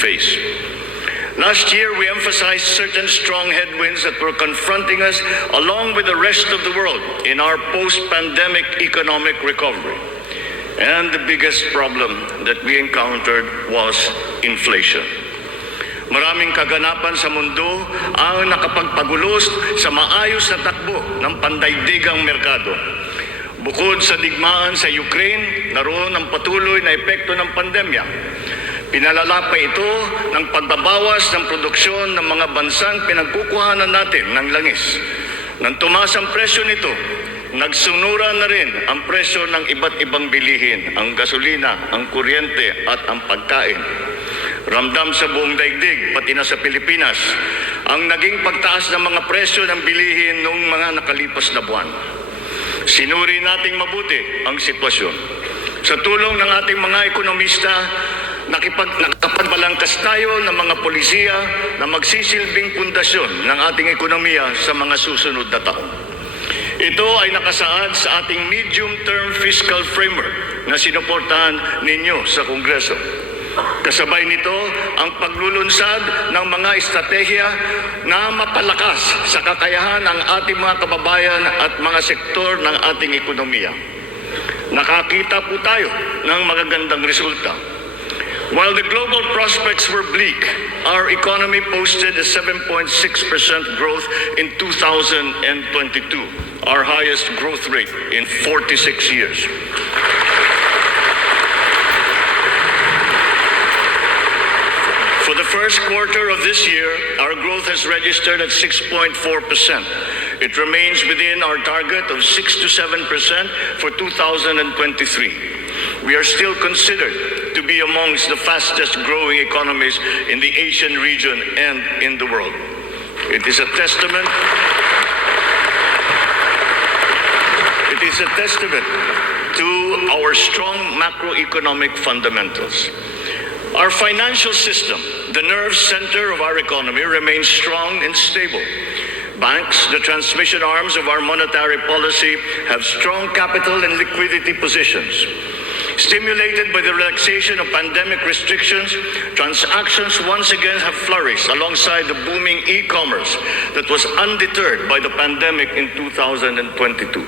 face. Last year, we emphasized certain strong headwinds that were confronting us along with the rest of the world in our post-pandemic economic recovery. And the biggest problem that we encountered was inflation. Maraming kaganapan sa mundo ang nakapagpagulos sa maayos na takbo ng pandaigdigang merkado. Bukod sa digmaan sa Ukraine, naroon ang patuloy na epekto ng pandemya. Pinalala pa ito ng pagbabawas ng produksyon ng mga bansang pinagkukuhanan natin ng langis. Nang tumaas ang presyo nito, nagsunura na rin ang presyo ng iba't ibang bilihin, ang gasolina, ang kuryente at ang pagkain. Ramdam sa buong daigdig, pati na sa Pilipinas, ang naging pagtaas ng mga presyo ng bilihin noong mga nakalipas na buwan. Sinuri nating mabuti ang sitwasyon. Sa tulong ng ating mga ekonomista, nakapagbalangkas tayo ng mga polisiya na magsisilbing pundasyon ng ating ekonomiya sa mga susunod na taon. Ito ay nakasaad sa ating medium-term fiscal framework na sinuportahan ninyo sa Kongreso. Kasabay nito ang paglulunsad ng mga estratehiya na mapalakas sa kakayahan ng ating mga kababayan at mga sektor ng ating ekonomiya. Nakakita po tayo ng magagandang resulta. While the global prospects were bleak, our economy posted a 7.6% growth in 2022, our highest growth rate in 46 years. For the first quarter of this year, our growth has registered at 6.4%. It remains within our target of 6 to 7% for 2023. We are still considered to be amongst the fastest growing economies in the Asian region and in the world. It is a testament to our strong macroeconomic fundamentals. Our financial system, the nerve center of our economy, remains strong and stable. Banks, the transmission arms of our monetary policy, have strong capital and liquidity positions. Stimulated by the relaxation of pandemic restrictions, transactions once again have flourished alongside the booming e-commerce that was undeterred by the pandemic in 2022.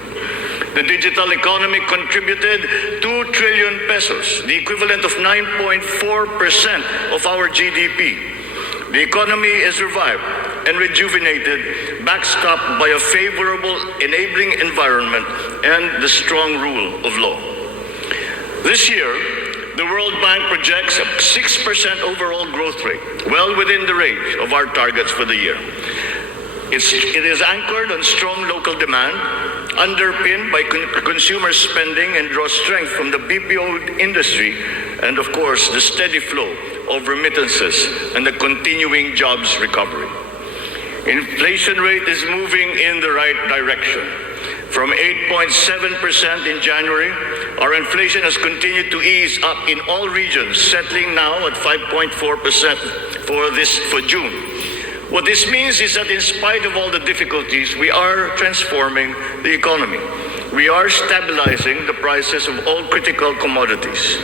The digital economy contributed 2 trillion pesos, the equivalent of 9.4% of our GDP. The economy is revived and rejuvenated, backstopped by a favorable enabling environment and the strong rule of law. This year, the World Bank projects a 6% overall growth rate, well within the range of our targets for the year. It is anchored on strong local demand, underpinned by consumer spending, and draws strength from the BPO industry and, of course, the steady flow of remittances and the continuing jobs recovery. Inflation rate is moving in the right direction. From 8.7% in January, our inflation has continued to ease up in all regions, settling now at 5.4% for June. What this means is that in spite of all the difficulties, we are transforming the economy. We are stabilizing the prices of all critical commodities.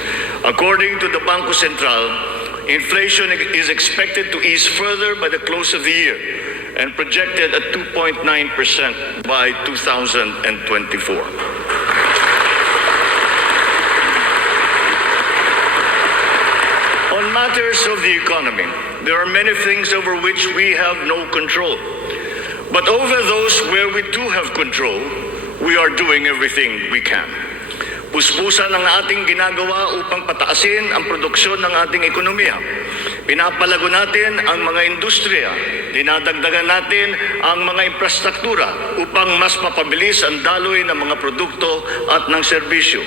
According to the Bangko Sentral, inflation is expected to ease further by the close of the year and projected at 2.9% by 2024. On matters of the economy, there are many things over which we have no control. But over those where we do have control, we are doing everything we can. Puspusan ang ating ginagawa upang pataasin ang produksyon ng ating ekonomiya. Pinapalago natin ang mga industriya. Dinadagdagan natin ang mga infrastruktura upang mas mapabilis ang daloy ng mga produkto at ng serbisyo.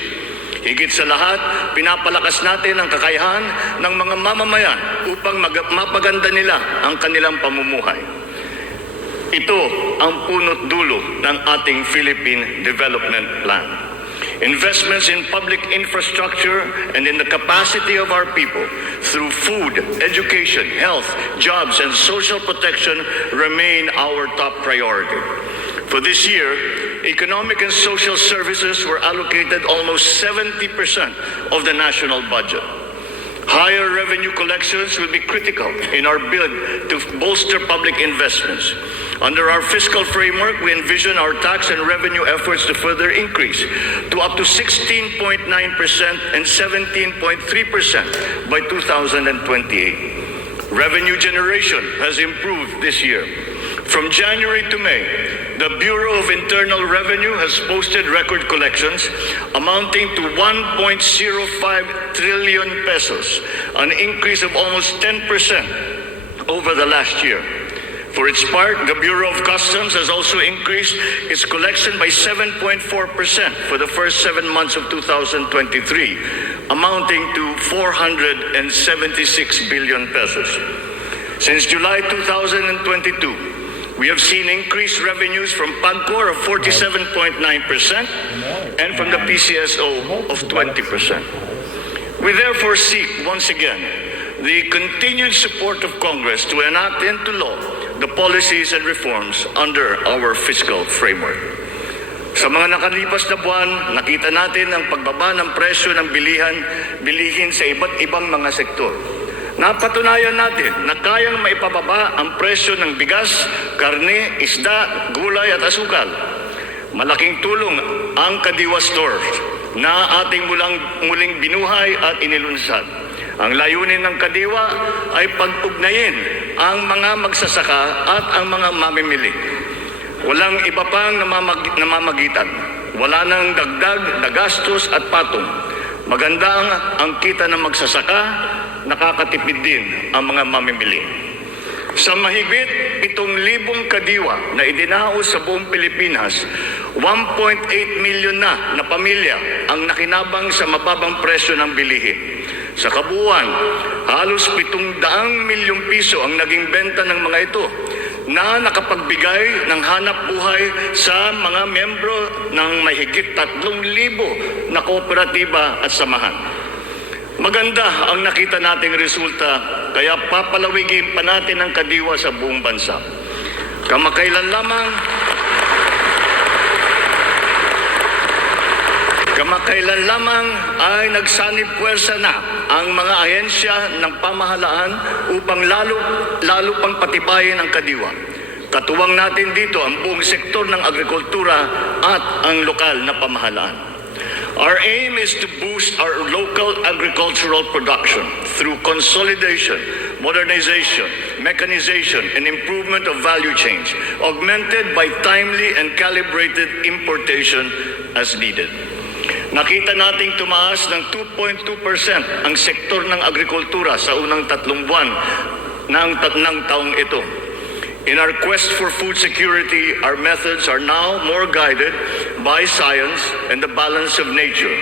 Higit sa lahat, pinapalakas natin ang kakayahan ng mga mamamayan upang mapaganda nila ang kanilang pamumuhay. Ito ang punot dulo ng ating Philippine Development Plan. Investments in public infrastructure and in the capacity of our people through food, education, health, jobs, and social protection remain our top priority. For this year, economic and social services were allocated almost 70% of the national budget. Higher revenue collections will be critical in our bid to bolster public investments. Under our fiscal framework, we envision our tax and revenue efforts to further increase to up to 16.9% and 17.3% by 2028. Revenue generation has improved this year. From January to May, the Bureau of Internal Revenue has posted record collections amounting to 1.05 trillion pesos, an increase of almost 10% over the last year. For its part, the Bureau of Customs has also increased its collection by 7.4% for the first 7 months of 2023, amounting to 476 billion pesos. Since July 2022, we have seen increased revenues from PAGCOR of 47.9% and from the PCSO of 20%. We therefore seek, once again, the continued support of Congress to enact into law the policies and reforms under our fiscal framework. Sa mga nakalipas na buwan, nakita natin ang pagbaba ng presyo ng bilihin sa iba't ibang mga sektor. Napatunayan natin na kayang maipababa ang presyo ng bigas, karne, isda, gulay at asukal. Malaking tulong ang Kadiwa Stores na ating muling binuhay at inilunsad. Ang layunin ng Kadiwa ay pag-ugnayin ang mga magsasaka at ang mga mamimili. Walang iba pang namamagitan. Wala nang dagdag na gastos at patong. Maganda ang kita ng magsasaka, nakakatipid din ang mga mamimili. Sa mahigit 7,000 kadiwa na idinaos sa buong Pilipinas, 1.8 milyon na pamilya ang nakinabang sa mababang presyo ng bilihin. Sa kabuuan, halos 700 milyong piso ang naging benta ng mga ito na nakapagbigay ng hanap buhay sa mga membro ng mahigit 3,000 na kooperatiba at samahan. Maganda ang nakita nating resulta, kaya papalawigin pa natin ang Kadiwa sa buong bansa. Kamakailan lamang ay nagsanib puwersa na ang mga ahensya ng pamahalaan upang lalo pang patibayin ang Kadiwa. Katuwang natin dito ang buong sektor ng agrikultura at ang lokal na pamahalaan. Our aim is to boost our local agricultural production through consolidation, modernization, mechanization, and improvement of value chains, augmented by timely and calibrated importation as needed. Nakita nating tumaas ng 2.2% ang sektor ng agrikultura sa unang 3 buwan ng taong ito. In our quest for food security, our methods are now more guided by science and the balance of nature,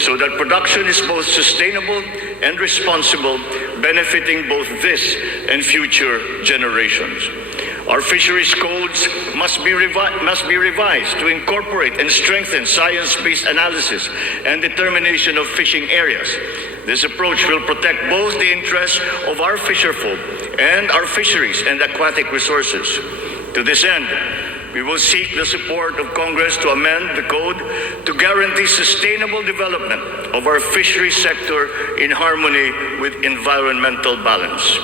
so that production is both sustainable and responsible, benefiting both this and future generations. Our fisheries codes must be revised to incorporate and strengthen science-based analysis and determination of fishing areas. This approach will protect both the interests of our fisherfolk and our fisheries and aquatic resources. To this end, we will seek the support of Congress to amend the code to guarantee sustainable development of our fisheries sector in harmony with environmental balance.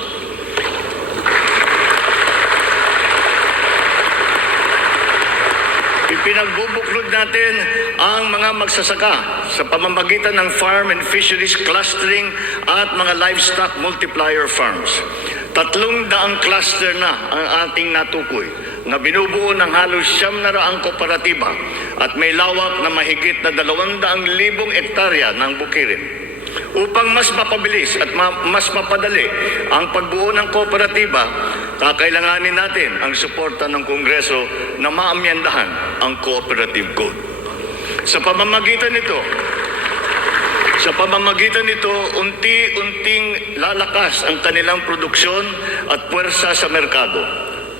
Ipinagbubuklod natin ang mga magsasaka sa pamamagitan ng farm and fisheries clustering at mga livestock multiplier farms. 300 cluster na ang ating natukoy na binubuo ng halos 900 kooperatiba at may lawak na mahigit na 200,000 hektarya ng bukirin. Upang mas mapabilis at mas mapadali ang pagbuo ng kooperatiba, kakailanganin natin ang suporta ng Kongreso na maamyendahan ang Cooperative Code. Sa pamamagitan nito, unti-unting lalakas ang kanilang produksyon at puwersa sa merkado.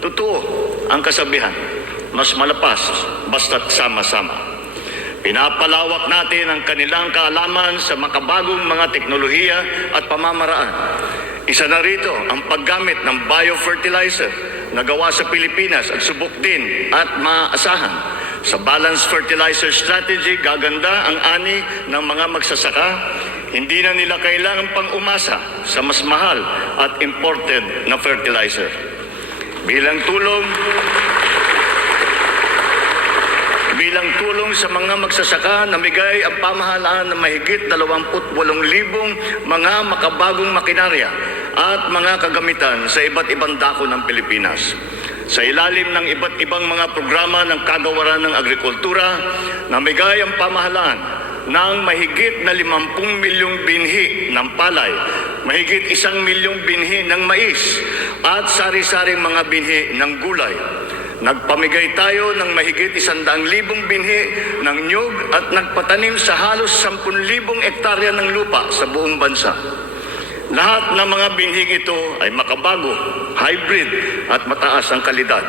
Totoo ang kasabihan, mas malapas basta't sama-sama. Pinapalawak natin ang kanilang kaalaman sa makabagong mga teknolohiya at pamamaraan. Isa na rito ang paggamit ng biofertilizer na gawa sa Pilipinas at subok din at maaasahan. Sa balanced fertilizer strategy, gaganda ang ani ng mga magsasaka. Hindi na nila kailangan pang umasa sa mas mahal at imported na fertilizer. Bilang tulong sa mga magsasaka, namigay ang pamahalaan ng mahigit 28,000 mga makabagong makinarya at mga kagamitan sa iba't ibang dako ng Pilipinas. Sa ilalim ng iba't ibang mga programa ng kagawaran ng agrikultura, namigay ang pamahalaan ng mahigit na 50 milyong binhi ng palay, mahigit 1 milyong binhi ng mais at sari-saring mga binhi ng gulay. Nagpamigay tayo ng mahigit 100,000 binhi ng nyug at nagpatanim sa halos 10,000 hektarya ng lupa sa buong bansa. Lahat ng mga binhing ito ay makabago, hybrid at mataas ang kalidad.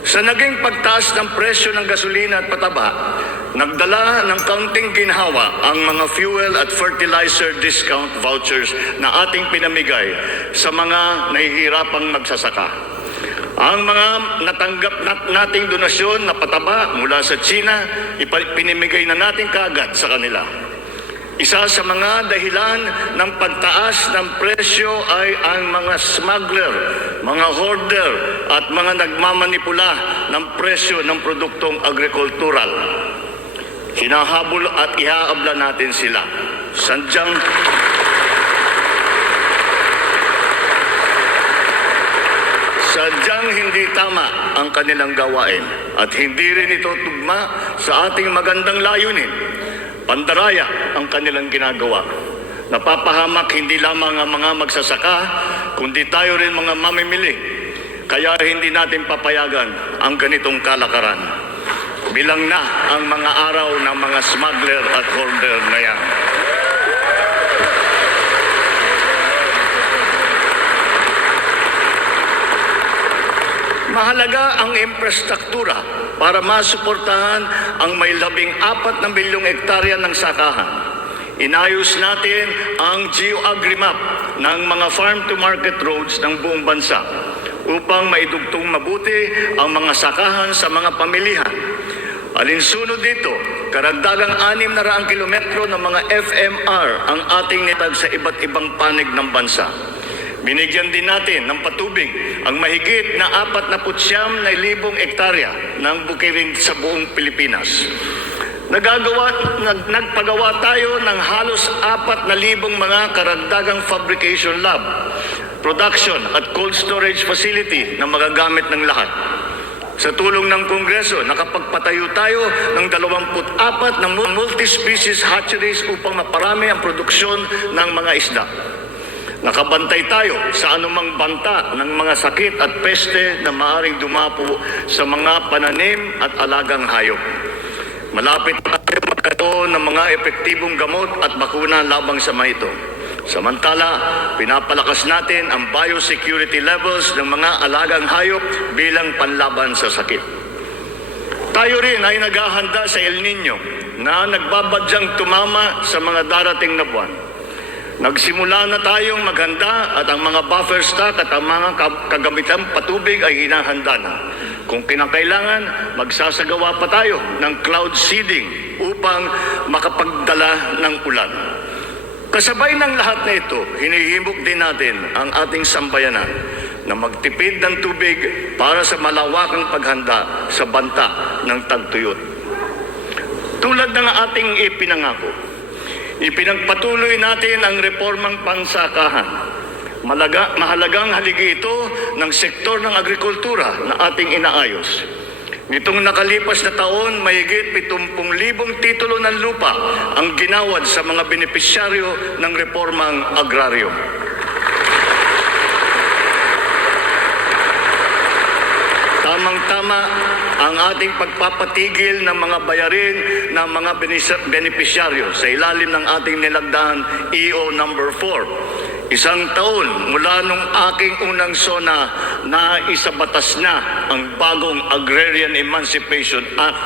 Sa naging pagtaas ng presyo ng gasolina at pataba, nagdala ng kaunting ginhawa ang mga fuel at fertilizer discount vouchers na ating pinamigay sa mga nahihirapang magsasaka. Ang mga natanggap nating donasyon na pataba mula sa China, pinimigay na natin kaagad sa kanila. Isa sa mga dahilan ng pagtaas ng presyo ay ang mga smuggler, mga hoarder at mga nagmamanipula ng presyo ng produktong agrikultural. Hinahabol at ihaabla natin sila. Sadyang hindi tama ang kanilang gawain at hindi rin ito tugma sa ating magandang layunin. Pandaraya ang kanilang ginagawa. Napapahamak hindi lamang ang mga magsasaka, kundi tayo rin mga mamimili. Kaya hindi natin papayagan ang ganitong kalakaran. Bilang na ang mga araw ng mga smuggler at hoarder na yan. Mahalaga ang infrastruktura para masuportahan ang may 14 na milyong hektarya ng sakahan. Inayos natin ang geo-agri-map ng mga farm-to-market roads ng buong bansa upang maidugtong mabuti ang mga sakahan sa mga pamilihan. Alinsunod dito, karagdagang 600 kilometro ng mga FMR ang ating nitag sa iba't ibang panig ng bansa. Binigyan din natin ng patubig ang mahigit na 49,000 hektarya ng bukirin sa buong Pilipinas. Nagpagawa tayo ng halos 4,000 mga karagdagang fabrication lab, production at cold storage facility na magagamit ng lahat. Sa tulong ng Kongreso, nakapagpatayo tayo ng 24 na multi-species hatcheries upang maparami ang produksyon ng mga isda. Nakabantay tayo sa anumang banta ng mga sakit at peste na maaaring dumapo sa mga pananim at alagang hayop. Malapit tayo magkaroon ng mga epektibong gamot at bakuna labang sa mga ito. Samantala, pinapalakas natin ang biosecurity levels ng mga alagang hayop bilang panlaban sa sakit. Tayo rin ay naghahanda sa El Nino na nagbabadyang tumama sa mga darating na buwan. Nagsimula na tayong maghanda at ang mga buffer stock at ang mga kagamitang patubig ay hinahanda na. Kung kinakailangan, magsasagawa pa tayo ng cloud seeding upang makapagdala ng ulan. Kasabay ng lahat na ito, hinihimok din natin ang ating sambayanan na magtipid ng tubig para sa malawakang paghanda sa banta ng tagtuyot. Tulad ng ating ipinangako, ipinagpatuloy natin ang reformang pansakahan. Mahalagang haligi ito ng sektor ng agrikultura na ating inaayos. Nitong nakalipas na taon, mahigit 70,000 titulo ng lupa ang ginawad sa mga benepisyaryo ng reformang agraryo. Tamang-tama ang ating pagpapatigil ng mga bayarin ng mga benepisyaryo sa ilalim ng ating nilagdaan EO number 4. Isang taon mula nung aking unang SONA na isabatas na ang bagong Agrarian Emancipation Act.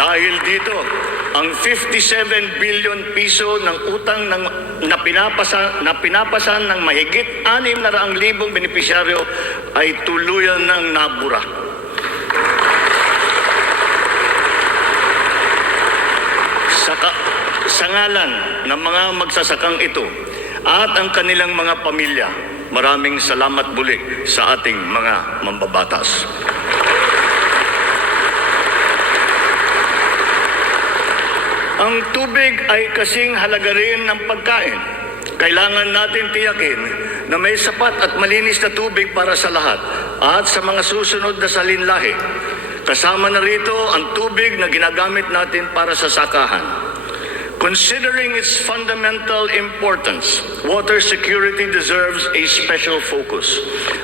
Dahil dito, ang 57 billion piso ng utang na pinapasan ng mahigit 600,000 benepisyaryo ay tuluyan ng nabura. Sa ngalan ng mga magsasakang ito at ang kanilang mga pamilya, maraming salamat muli sa ating mga mambabatas. Ang tubig ay kasing halaga rin ng pagkain. Kailangan natin tiyakin na may sapat at malinis na tubig para sa lahat at sa mga susunod na salinlahi. Kasama na rito ang tubig na ginagamit natin para sa sakahan. Considering its fundamental importance, water security deserves a special focus.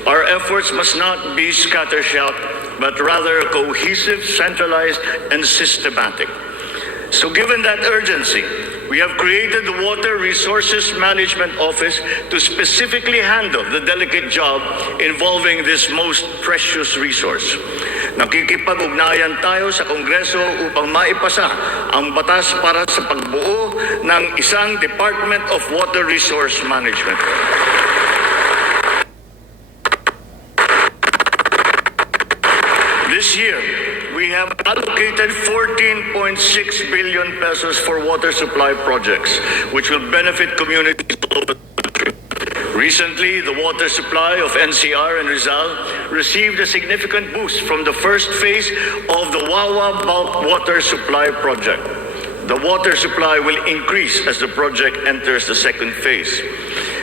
Our efforts must not be scattershot, but rather cohesive, centralized, and systematic. So given that urgency, we have created the Water Resources Management Office to specifically handle the delicate job involving this most precious resource. Nakikipag-ugnayan tayo sa Kongreso upang maipasa ang batas para sa pagbuo ng isang Department of Water Resource Management. This year, we have allocated 14.6 billion pesos for water supply projects, which will benefit communities all over the country. Recently, the water supply of NCR and Rizal received a significant boost from the first phase of the Wawa Bulk Water Supply Project. The water supply will increase as the project enters the second phase.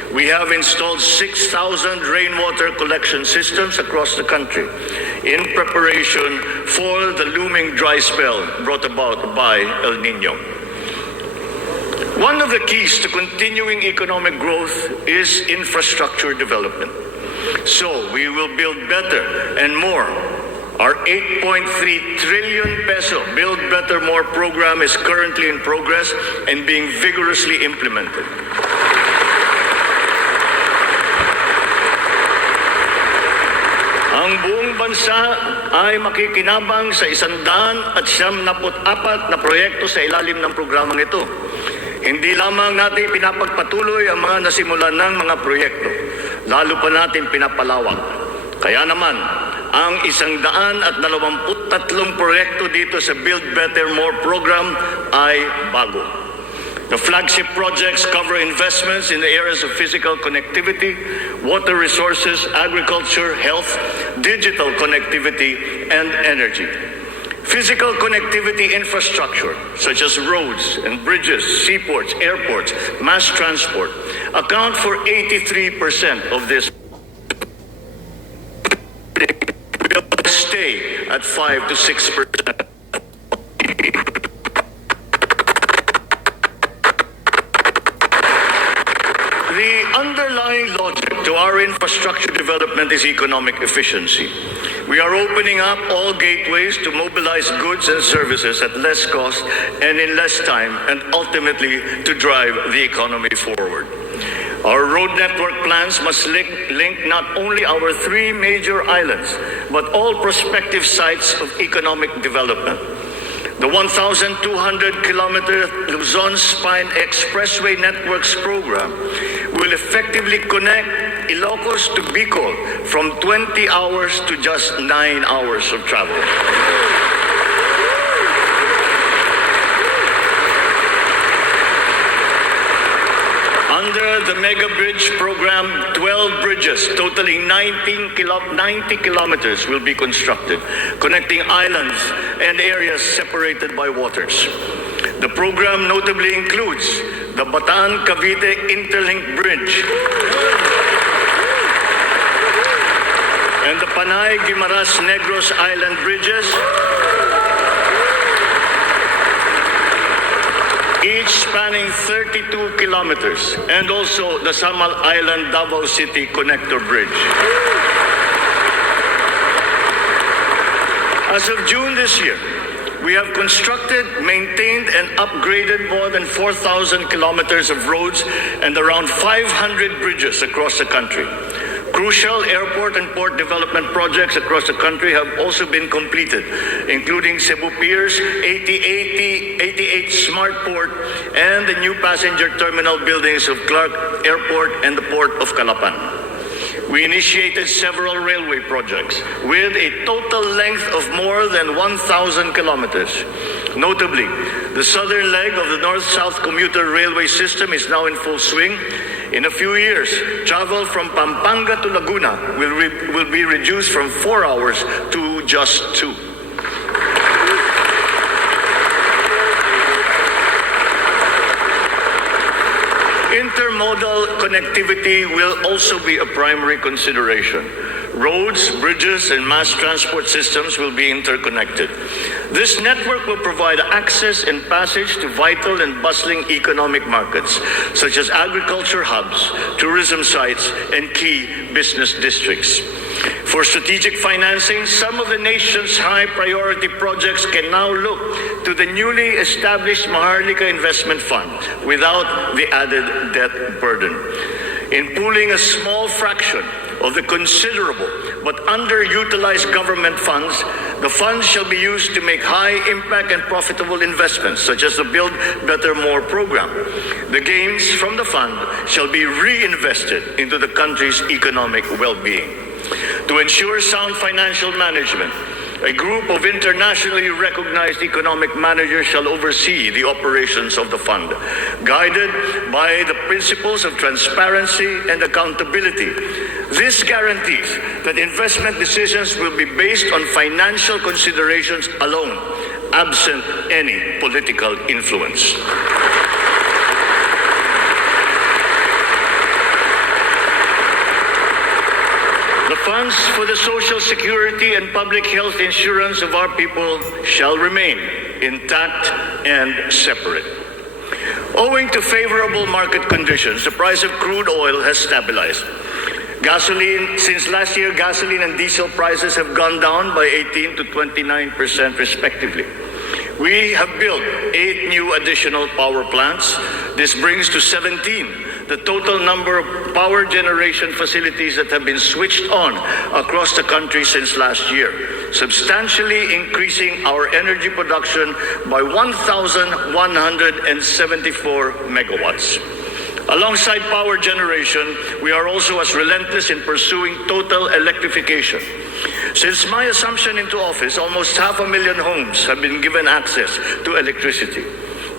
We have installed 6,000 rainwater collection systems across the country in preparation for the looming dry spell brought about by El Nino. One of the keys to continuing economic growth is infrastructure development. So we will build better and more. Our 8.3 trillion peso Build Better More program is currently in progress and being vigorously implemented. Ang buong bansa ay makikinabang sa 174 na proyekto sa ilalim ng programang ito. Hindi lamang natin pinapagpatuloy ang mga nasimulan ng mga proyekto, lalo pa natin pinapalawak. Kaya naman, ang 123 proyekto dito sa Build Better More program ay bago. The flagship projects cover investments in the areas of physical connectivity, water resources, agriculture, health, digital connectivity, and energy. Physical connectivity infrastructure, such as roads and bridges, seaports, airports, mass transport, account for 83% of this. Will stay at 5 to 6%. The underlying logic to our infrastructure development is economic efficiency. We are opening up all gateways to mobilize goods and services at less cost and in less time, and ultimately to drive the economy forward. Our road network plans must link not only our 3 major islands, but all prospective sites of economic development. The 1,200-kilometer Luzon Spine Expressway Networks program will effectively connect Ilocos to Bicol from 20 hours to just 9 hours of travel. Under the Mega Bridge program, 12 bridges totaling 90 kilometers will be constructed, connecting islands and areas separated by waters. The program notably includes the Bataan-Cavite Interlink Bridge and the Panay-Guimaras-Negros Island bridges, each spanning 32 kilometers, and also the Samal Island Davao City Connector Bridge. As of June this year, we have constructed, maintained, and upgraded more than 4,000 kilometers of roads and around 500 bridges across the country. Crucial airport and port development projects across the country have also been completed, including Cebu Pier's 88 Smart Port and the new passenger terminal buildings of Clark Airport and the Port of Calapan. We initiated several railway projects with a total length of more than 1,000 kilometers. Notably, the southern leg of the north-south commuter railway system is now in full swing. In a few years, travel from Pampanga to Laguna will be reduced from 4 hours to just 2. Intermodal connectivity will also be a primary consideration. Roads, bridges, and mass transport systems will be interconnected. This network will provide access and passage to vital and bustling economic markets, such as agriculture hubs, tourism sites, and key business districts. For strategic financing, some of the nation's high-priority projects can now look to the newly established Maharlika Investment Fund without the added debt burden. In pooling a small fraction of the considerable but underutilized government funds, the funds shall be used to make high-impact and profitable investments, such as the Build Better More program. The gains from the fund shall be reinvested into the country's economic well-being. To ensure sound financial management, a group of internationally recognized economic managers shall oversee the operations of the fund, guided by the principles of transparency and accountability. This guarantees that investment decisions will be based on financial considerations alone, absent any political influence. Funds for the social security and public health insurance of our people shall remain intact and separate. Owing to favorable market conditions, the price of crude oil has stabilized. Since last year, gasoline and diesel prices have gone down by 18% to 29% respectively. We have built 8 new additional power plants. This brings to 17 the total number of power generation facilities that have been switched on across the country since last year, substantially increasing our energy production by 1,174 megawatts. Alongside power generation, we are also as relentless in pursuing total electrification. Since my assumption into office, almost 500,000 homes have been given access to electricity.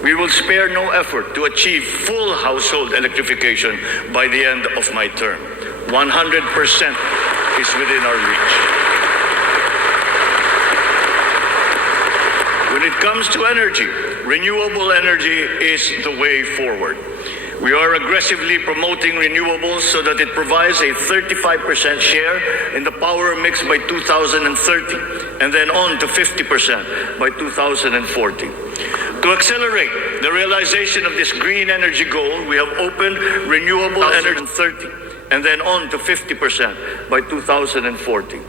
We will spare no effort to achieve full household electrification by the end of my term. 100% is within our reach. When it comes to energy, renewable energy is the way forward. We are aggressively promoting renewables so that it provides a 35% share in the power mix by 2030, and then on to 50% by 2040. To accelerate the realization of this green energy goal, we have opened renewable energy 30, and then on to 50% by 2040.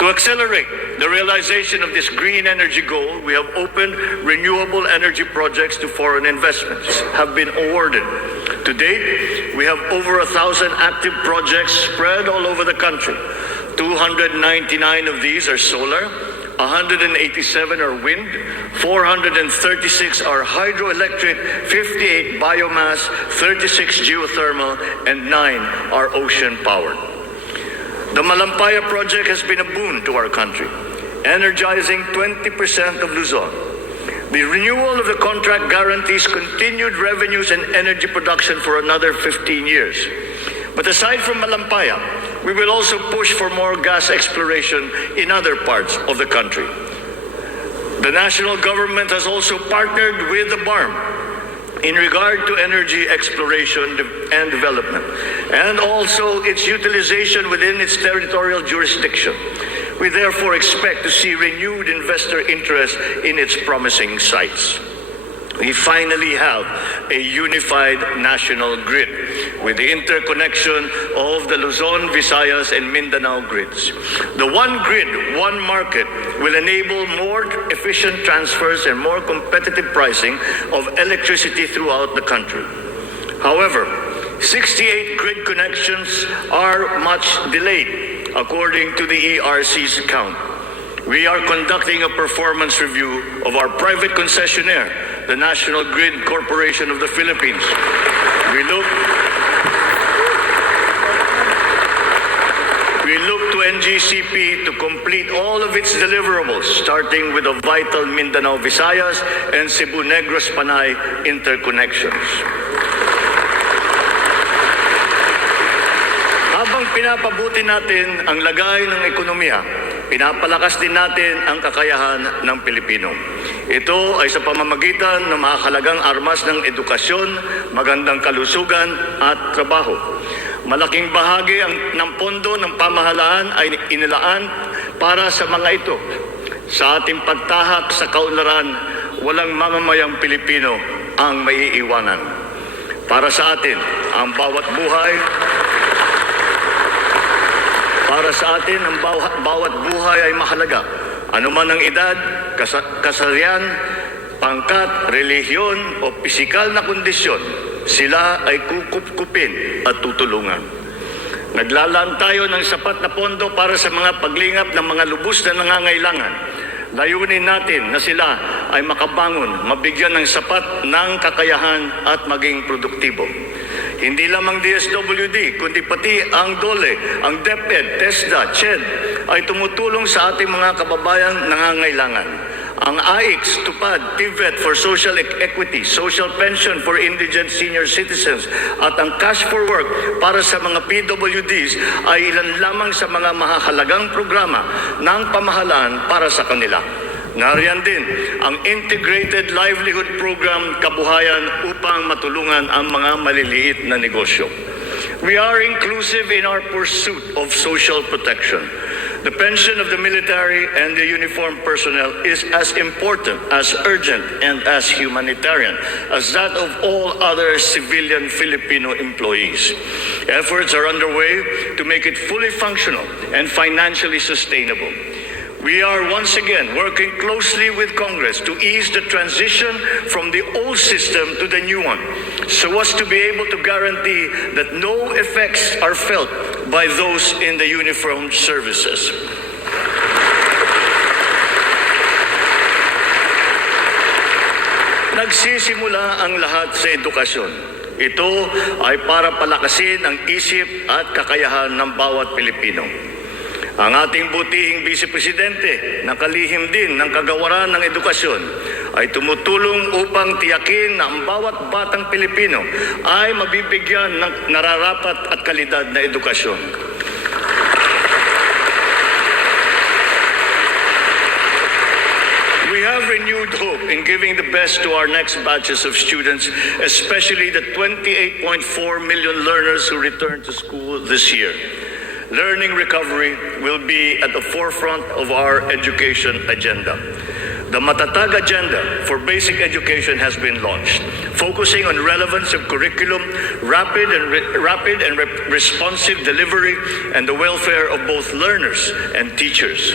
To accelerate the realization of this green energy goal, we have opened renewable energy projects to foreign investments, have been awarded. To date, we have over 1,000 active projects spread all over the country. 299 of these are solar, 187 are wind, 436 are hydroelectric, 58 biomass, 36 geothermal, and 9 are ocean powered. The Malampaya project has been a boon to our country, energizing 20% of Luzon. The renewal of the contract guarantees continued revenues and energy production for another 15 years. But aside from Malampaya, we will also push for more gas exploration in other parts of the country. The national government has also partnered with the BARM in regard to energy exploration and development, and also its utilization within its territorial jurisdiction. We therefore expect to see renewed investor interest in its promising sites. We finally have a unified national grid with the interconnection of the Luzon, Visayas, and Mindanao grids. The one grid, one market will enable more efficient transfers and more competitive pricing of electricity throughout the country. However, 68 grid connections are much delayed, according to the ERC's count. We are conducting a performance review of our private concessionaire, the National Grid Corporation of the Philippines. We look to NGCP to complete all of its deliverables, starting with the vital Mindanao-Visayas and Cebu-Negros-Panay interconnections. Habang pinapabuti natin ang lagay ng ekonomiya, pinapalakas din natin ang kakayahan ng Pilipino. Ito ay sa pamamagitan ng mahalagang armas ng edukasyon, magandang kalusugan at trabaho. Malaking bahagi ng pondo ng pamahalaan ay inilaan para sa mga ito. Sa ating pagtahak sa kaunlaran, walang mamamayang Pilipino ang maiiwanan. Para sa atin, ang bawat buhay ay mahalaga. Anuman ang edad, kasarian, pangkat, relihiyon o pisikal na kondisyon, sila ay kukup-kupin at tutulungan. Naglalaan tayo ng sapat na pondo para sa mga paglingap ng mga lubos na nangangailangan. Layunin natin na sila ay makabangon, mabigyan ng sapat ng kakayahan at maging produktibo. Hindi lamang DSWD, kundi pati ang DOLE, ang DepEd, TESDA, CHED ay tumutulong sa ating mga kababayang nangangailangan. Ang AIX, TUPAD, TVET for Social Equity, Social Pension for Indigent Senior Citizens at ang Cash for Work para sa mga PWDs ay ilan lamang sa mga mahahalagang programa ng pamahalaan para sa kanila. Nariyan din ang Integrated Livelihood Program Kabuhayan upang matulungan ang mga maliliit na negosyo. We are inclusive in our pursuit of social protection. The pension of the military and the uniformed personnel is as important, as urgent, and as humanitarian as that of all other civilian Filipino employees. Efforts are underway to make it fully functional and financially sustainable. We are once again working closely with Congress to ease the transition from the old system to the new one, so as to be able to guarantee that no effects are felt by those in the uniformed services. Nagsisimula ang lahat sa edukasyon. Ito ay para palakasin ang isip at kakayahan ng bawat Pilipino. Ang ating butihing Vice Presidente, nakalihim din ng kagawaran ng edukasyon, ay tumutulong upang tiyakin na ang bawat batang Pilipino ay mabibigyan ng nararapat at kalidad na edukasyon. We have renewed hope in giving the best to our next batches of students, especially the 28.4 million learners who return to school this year. Learning recovery will be at the forefront of our education agenda. The Matatag Agenda for Basic Education has been launched, focusing on relevance of curriculum, rapid and responsive delivery, and the welfare of both learners and teachers.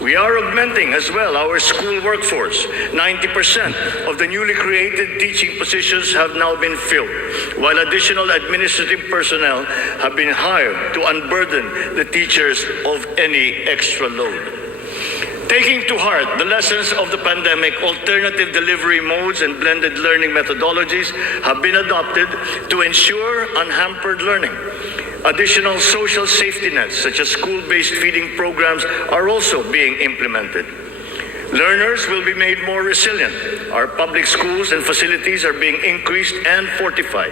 We are augmenting as well our school workforce. 90% of the newly created teaching positions have now been filled, while additional administrative personnel have been hired to unburden the teachers of any extra load. Taking to heart the lessons of the pandemic, alternative delivery modes and blended learning methodologies have been adopted to ensure unhampered learning. Additional social safety nets, such as school-based feeding programs, are also being implemented. Learners will be made more resilient. Our public schools and facilities are being increased and fortified.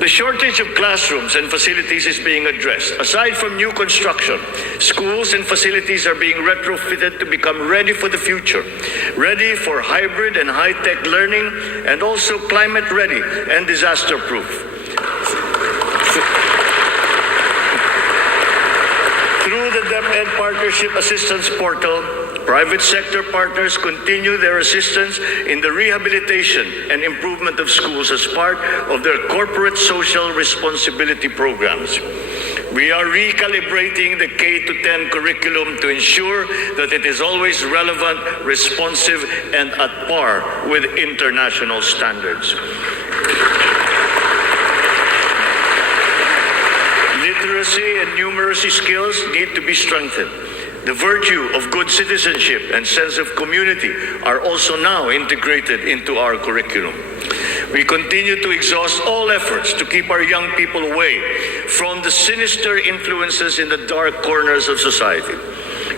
The shortage of classrooms and facilities is being addressed. Aside from new construction, schools and facilities are being retrofitted to become ready for the future, ready for hybrid and high-tech learning, and also climate-ready and disaster-proof. Through the DepEd Partnership Assistance Portal, private sector partners continue their assistance in the rehabilitation and improvement of schools as part of their corporate social responsibility programs. We are recalibrating the K-10 curriculum to ensure that it is always relevant, responsive, and at par with international standards. Literacy and numeracy skills need to be strengthened. The virtue of good citizenship and sense of community are also now integrated into our curriculum. We continue to exhaust all efforts to keep our young people away from the sinister influences in the dark corners of society.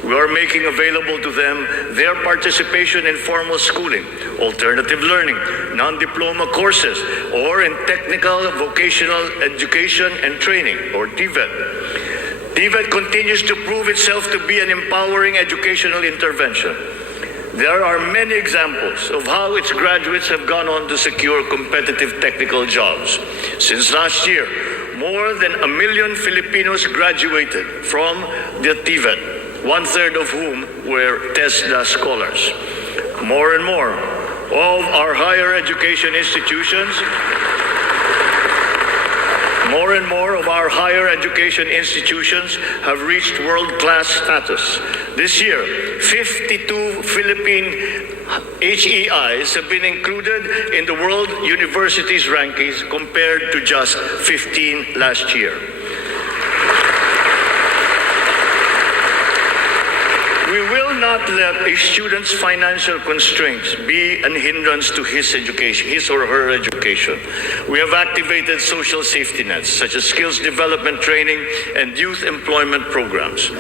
We are making available to them their participation in formal schooling, alternative learning, non-diploma courses, or in technical vocational education and training, or TVET. TVET continues to prove itself to be an empowering educational intervention. There are many examples of how its graduates have gone on to secure competitive technical jobs. Since last year, more than 1 million Filipinos graduated from the TVET, one-third of whom were TESDA scholars. More and more of our higher education institutions have reached world-class status. This year, 52 Philippine HEIs have been included in the World Universities rankings compared to just 15 last year. We will not let a student's financial constraints be an hindrance to his or her education. We have activated social safety nets, such as skills development training and youth employment programs.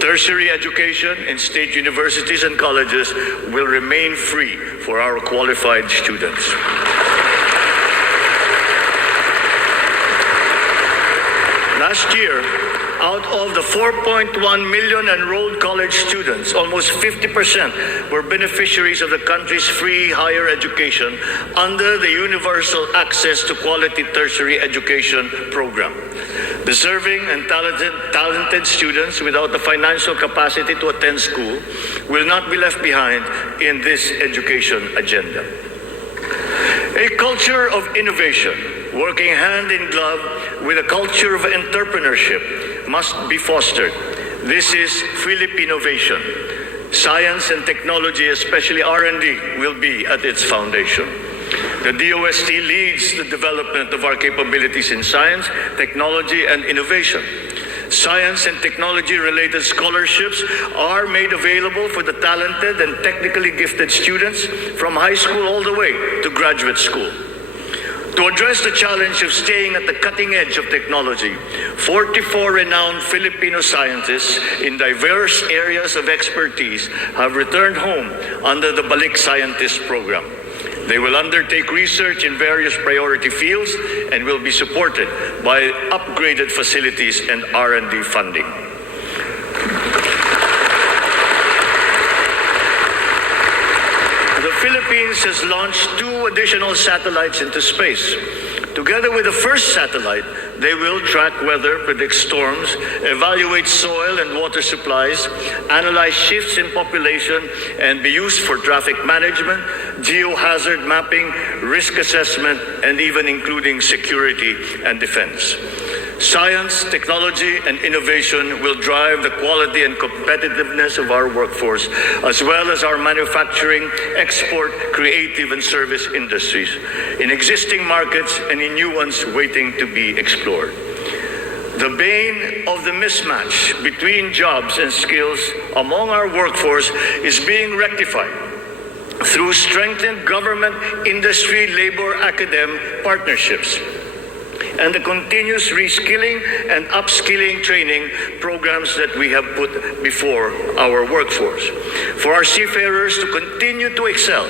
Tertiary education in state universities and colleges will remain free for our qualified students. Last year, out of the 4.1 million enrolled college students, almost 50% were beneficiaries of the country's free higher education under the Universal Access to Quality Tertiary Education program. Deserving and talented students without the financial capacity to attend school will not be left behind in this education agenda. A culture of innovation, working hand in glove with a culture of entrepreneurship, must be fostered. This is Philippinovation. Science and technology, especially R&D, will be at its foundation. The DOST leads the development of our capabilities in science, technology, and innovation. Science and technology-related scholarships are made available for the talented and technically gifted students from high school all the way to graduate school. To address the challenge of staying at the cutting edge of technology, 44 renowned Filipino scientists in diverse areas of expertise have returned home under the Balik Scientist program. They will undertake research in various priority fields and will be supported by upgraded facilities and R&D funding. The Philippines has launched 2 additional satellites into space. Together with the first satellite, they will track weather, predict storms, evaluate soil and water supplies, analyze shifts in population, and be used for traffic management, geohazard mapping, risk assessment, and even including security and defense. Science, technology, and innovation will drive the quality and competitiveness of our workforce, as well as our manufacturing, export, creative, and service industries, in existing markets and in new ones waiting to be explored. The bane of the mismatch between jobs and skills among our workforce is being rectified through strengthened government, industry, labor, academic partnerships, and the continuous reskilling and upskilling training programs that we have put before our workforce. For our seafarers to continue to excel,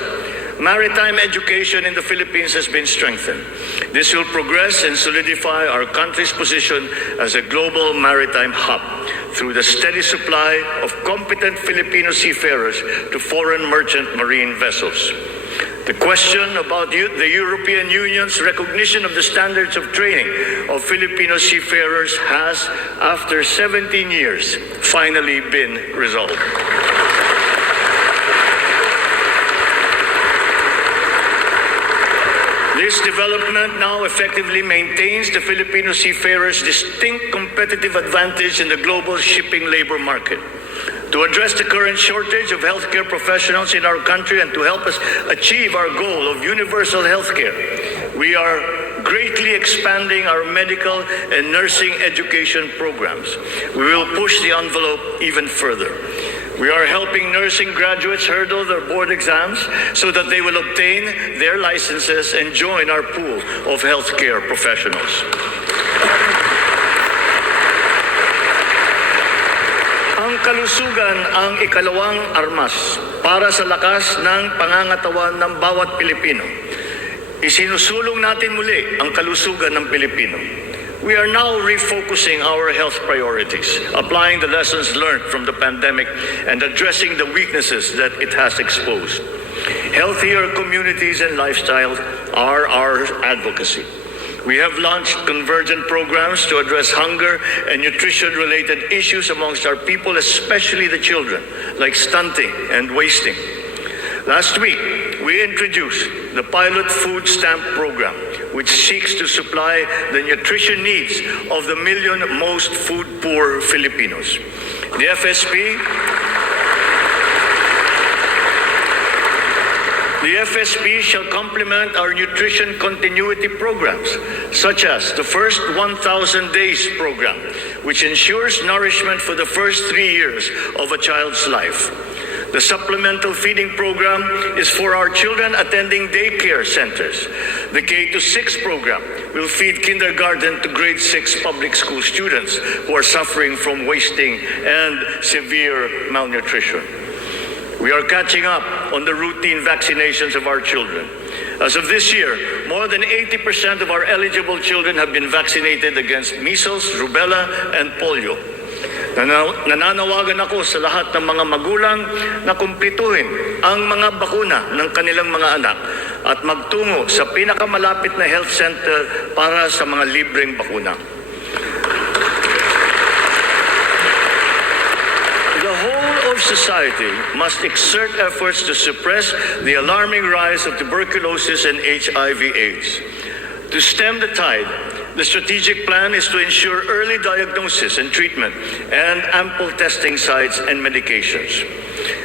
maritime education in the Philippines has been strengthened. This will progress and solidify our country's position as a global maritime hub through the steady supply of competent Filipino seafarers to foreign merchant marine vessels. The question about the European Union's recognition of the standards of training of Filipino seafarers has, after 17 years, finally been resolved. This development now effectively maintains the Filipino seafarers' distinct competitive advantage in the global shipping labor market. To address the current shortage of healthcare professionals in our country and to help us achieve our goal of universal healthcare, we are greatly expanding our medical and nursing education programs. We will push the envelope even further. We are helping nursing graduates hurdle their board exams so that they will obtain their licenses and join our pool of healthcare professionals. Ang kalusugan ang ikalawang armas para sa lakas ng pangangatawan ng bawat Pilipino. Isinusulong natin muli ang kalusugan ng Pilipino. We are now refocusing our health priorities, applying the lessons learned from the pandemic and addressing the weaknesses that it has exposed. Healthier communities and lifestyles are our advocacy. We have launched convergent programs to address hunger and nutrition-related issues amongst our people, especially the children, like stunting and wasting. Last week, we introduced the pilot food stamp program, which seeks to supply the nutrition needs of the million most food-poor Filipinos. The FSP shall complement our nutrition continuity programs, such as the First 1,000 Days program, which ensures nourishment for the first 3 years of a child's life. The supplemental feeding program is for our children attending daycare centers. The K-6 program will feed kindergarten to grade 6 public school students who are suffering from wasting and severe malnutrition. We are catching up on the routine vaccinations of our children. As of this year, more than 80% of our eligible children have been vaccinated against measles, rubella, and polio. Nananawagan ako sa lahat ng mga magulang na kumplituhin ang mga bakuna ng kanilang mga anak at magtungo sa pinakamalapit na health center para sa mga libreng bakuna. The whole of society must exert efforts to suppress the alarming rise of tuberculosis and HIV/AIDS. To stem the tide, the strategic plan is to ensure early diagnosis and treatment and ample testing sites and medications.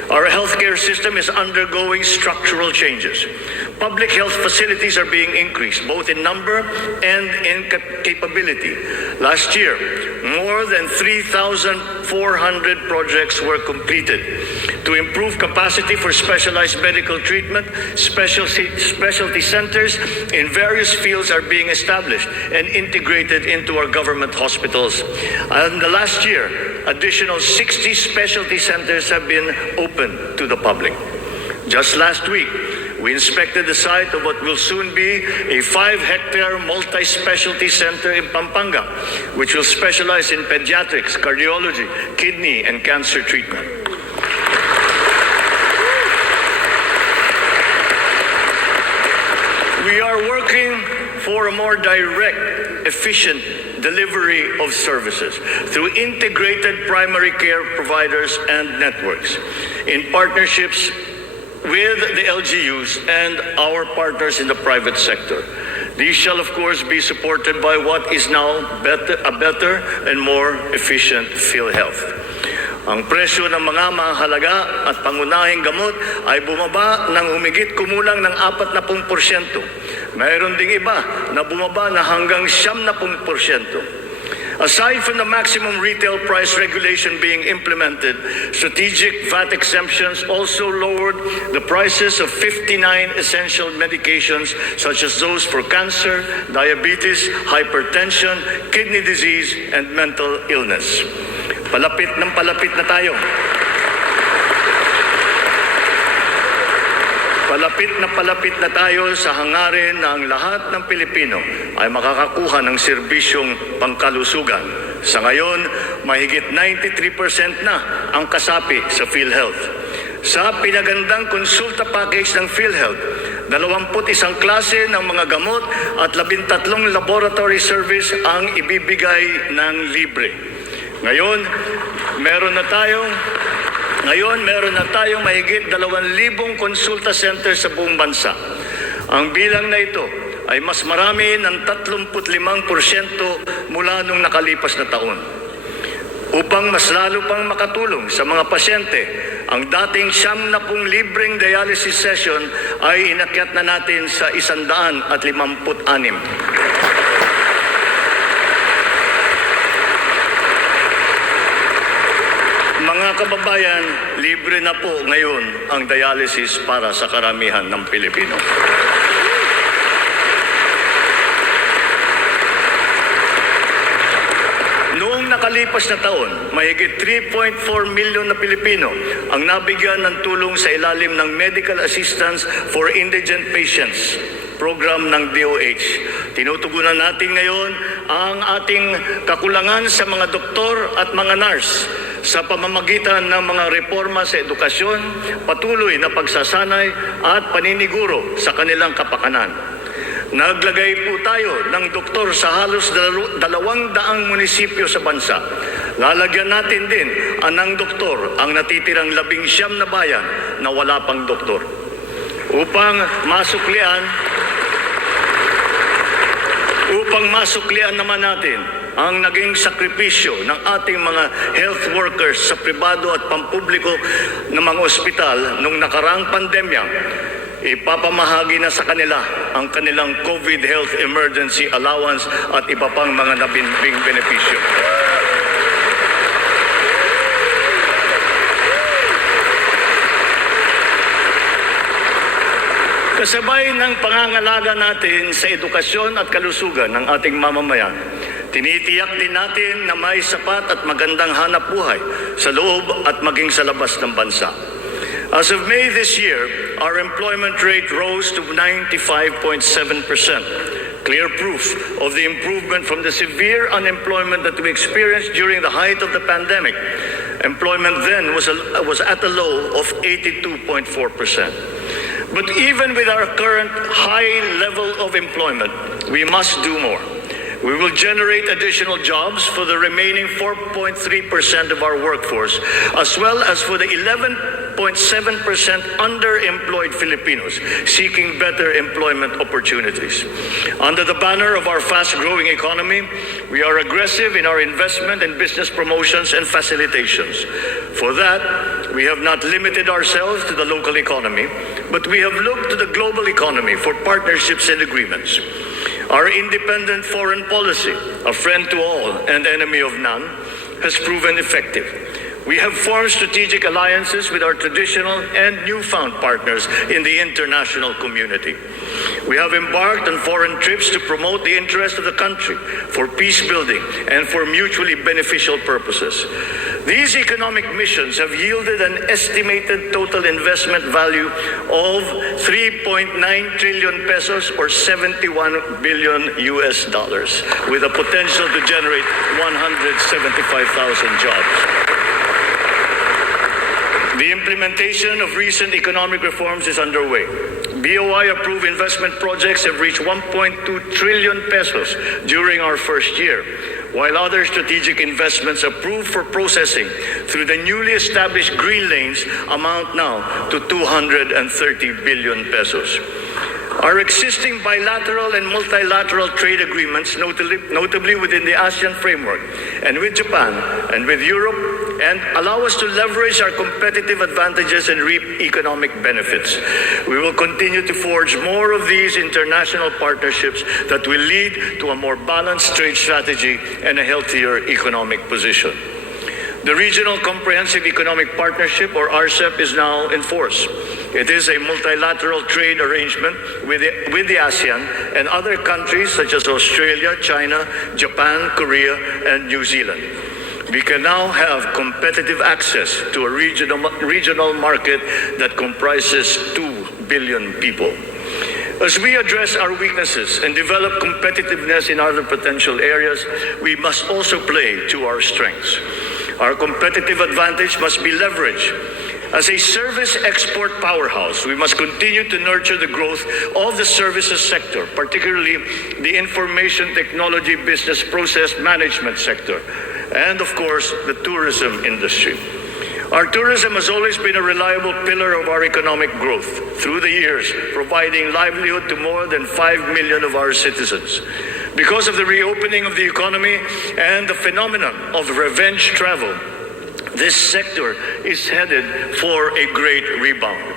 Our healthcare system is undergoing structural changes. Public health facilities are being increased, both in number and in capability. Last year, more than 3,400 projects were completed to improve capacity for specialized medical treatment. Specialty centers in various fields are being established and integrated into our government hospitals. And the last year, additional 60 specialty centers have been opened to the public. Just last week, we inspected the site of what will soon be a 5-hectare multi-specialty center in Pampanga, which will specialize in pediatrics, cardiology, kidney, and cancer treatment. We are working for a more direct, efficient delivery of services through integrated primary care providers and networks in partnerships with the LGUs and our partners in the private sector. These shall, of course, be supported by what is now a better and more efficient PhilHealth. Ang presyo ng mga mahalaga at pangunahing gamot ay bumaba ng humigit kumulang ng 40%. Mayroon ding iba na bumaba na hanggang 70%. Aside from the maximum retail price regulation being implemented, strategic VAT exemptions also lowered the prices of 59 essential medications such as those for cancer, diabetes, hypertension, kidney disease, and mental illness. Palapit na tayo. Palapit na tayo sa hangarin na ang lahat ng Pilipino ay makakakuha ng serbisyong pangkalusugan. Sa ngayon, mahigit 93% na ang kasapi sa PhilHealth. Sa pinagandang konsulta package ng PhilHealth, 21 klase ng mga gamot at 13 laboratory service ang ibibigay ng libre. Ngayon, meron na tayong mahigit 2,000 konsulta center sa buong bansa. Ang bilang na ito ay mas marami ng 35% mula nung nakalipas na taon. Upang mas lalo pang makatulong sa mga pasyente, ang dating 70 libreng dialysis session ay inakyat na natin sa 156. Mga kababayan, libre na po ngayon ang dialysis para sa karamihan ng Pilipino. Noong nakalipas na taon, mahigit 3.4 milyon na Pilipino ang nabigyan ng tulong sa ilalim ng Medical Assistance for Indigent Patients program ng DOH. Tinutugunan natin ngayon ang ating kakulangan sa mga doktor at mga nurse sa pamamagitan ng mga reforma sa edukasyon, patuloy na pagsasanay at paniniguro sa kanilang kapakanan. Naglagay po tayo ng doktor sa halos 200 munisipyo sa bansa. Lalagyan natin din ng doktor ang natitirang 19 na bayan na wala pang doktor. Upang masuklian naman natin ang naging sakripisyo ng ating mga health workers sa pribado at pampubliko ng mga ospital nung nakaraang pandemya, ipapamahagi na sa kanila ang kanilang COVID Health Emergency Allowance at iba pang mga nabinbing benepisyo. Kasabay ng pangangalaga natin sa edukasyon at kalusugan ng ating mamamayan, tinitiyak din natin na may sapat at magandang hanap buhay sa loob at maging sa labas ng bansa. As of May this year, our employment rate rose to 95.7%. Clear proof of the improvement from the severe unemployment that we experienced during the height of the pandemic. Employment then was at a low of 82.4%. But even with our current high level of employment, we must do more. We will generate additional jobs for the remaining 4.3% of our workforce, as well as for the 11.7% underemployed Filipinos seeking better employment opportunities. Under the banner of our fast-growing economy, we are aggressive in our investment in business promotions and facilitations. For that, we have not limited ourselves to the local economy, but we have looked to the global economy for partnerships and agreements. Our independent foreign policy, a friend to all and enemy of none, has proven effective. We have formed strategic alliances with our traditional and newfound partners in the international community. We have embarked on foreign trips to promote the interest of the country for peace building and for mutually beneficial purposes. These economic missions have yielded an estimated total investment value of 3.9 trillion pesos or 71 billion US dollars, with a potential to generate 175,000 jobs. The implementation of recent economic reforms is underway. BOI-approved investment projects have reached 1.2 trillion pesos during our first year, while other strategic investments approved for processing through the newly established green lanes amount now to 230 billion pesos. Our existing bilateral and multilateral trade agreements, notably within the ASEAN framework, and with Japan and with Europe, and allow us to leverage our competitive advantages and reap economic benefits. We will continue to forge more of these international partnerships that will lead to a more balanced trade strategy and a healthier economic position. The Regional Comprehensive Economic Partnership, or RCEP, is now in force. It is a multilateral trade arrangement with the ASEAN and other countries such as Australia, China, Japan, Korea, and New Zealand. We can now have competitive access to a regional market that comprises 2 billion people. As we address our weaknesses and develop competitiveness in other potential areas, we must also play to our strengths. Our competitive advantage must be leveraged. As a service export powerhouse, we must continue to nurture the growth of the services sector, particularly the information technology business process management sector, and of course, the tourism industry. Our tourism has always been a reliable pillar of our economic growth through the years, providing livelihood to more than 5 million of our citizens. Because of the reopening of the economy and the phenomenon of revenge travel, this sector is headed for a great rebound.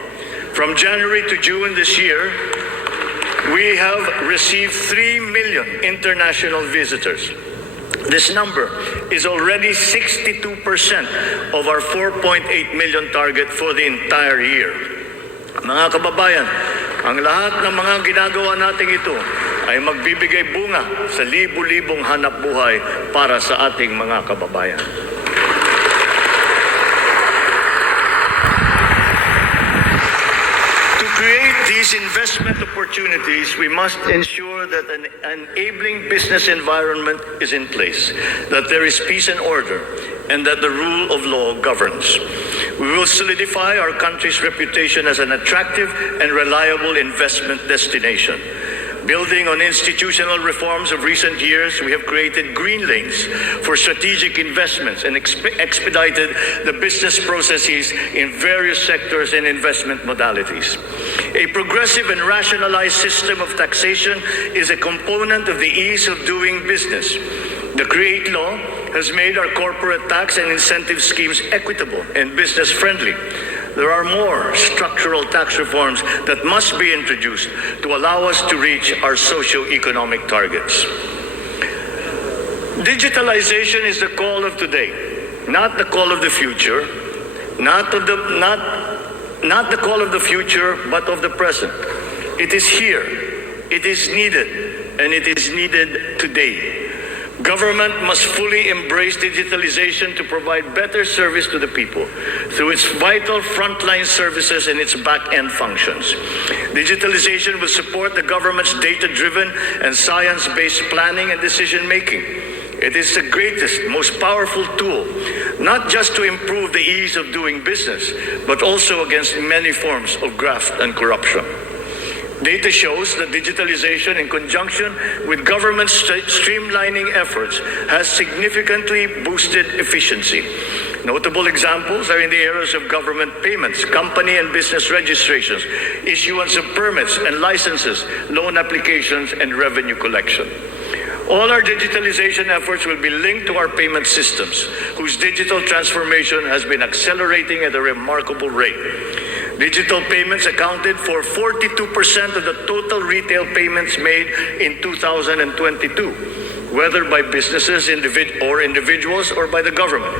From January to June this year, we have received 3 million international visitors. This number is already 62% of our 4.8 million target for the entire year. Mga kababayan, ang lahat ng mga ginagawa natin ito ay magbibigay bunga sa libu-libong hanap buhay para sa ating mga kababayan. To create these investment opportunities, we must ensure that an enabling business environment is in place, that there is peace and order, and that the rule of law governs. We will solidify our country's reputation as an attractive and reliable investment destination. Building on institutional reforms of recent years, we have created green lanes for strategic investments and expedited the business processes in various sectors and investment modalities. A progressive and rationalized system of taxation is a component of the ease of doing business. The CREATE law has made our corporate tax and incentive schemes equitable and business-friendly. There are more structural tax reforms that must be introduced to allow us to reach our socio-economic targets. Digitalization is the call of today, not the call of the future, not the call of the future, but of the present. It is here, it is needed, and it is needed today. Government must fully embrace digitalization to provide better service to the people through its vital frontline services and its back-end functions. Digitalization will support the government's data-driven and science-based planning and decision-making. It is the greatest, most powerful tool, not just to improve the ease of doing business, but also against many forms of graft and corruption. Data shows that digitalization, in conjunction with government streamlining efforts, has significantly boosted efficiency. Notable examples are in the areas of government payments, company and business registrations, issuance of permits and licenses, loan applications, and revenue collection. All our digitalization efforts will be linked to our payment systems, whose digital transformation has been accelerating at a remarkable rate. Digital payments accounted for 42% of the total retail payments made in 2022, whether by businesses or individuals or by the government.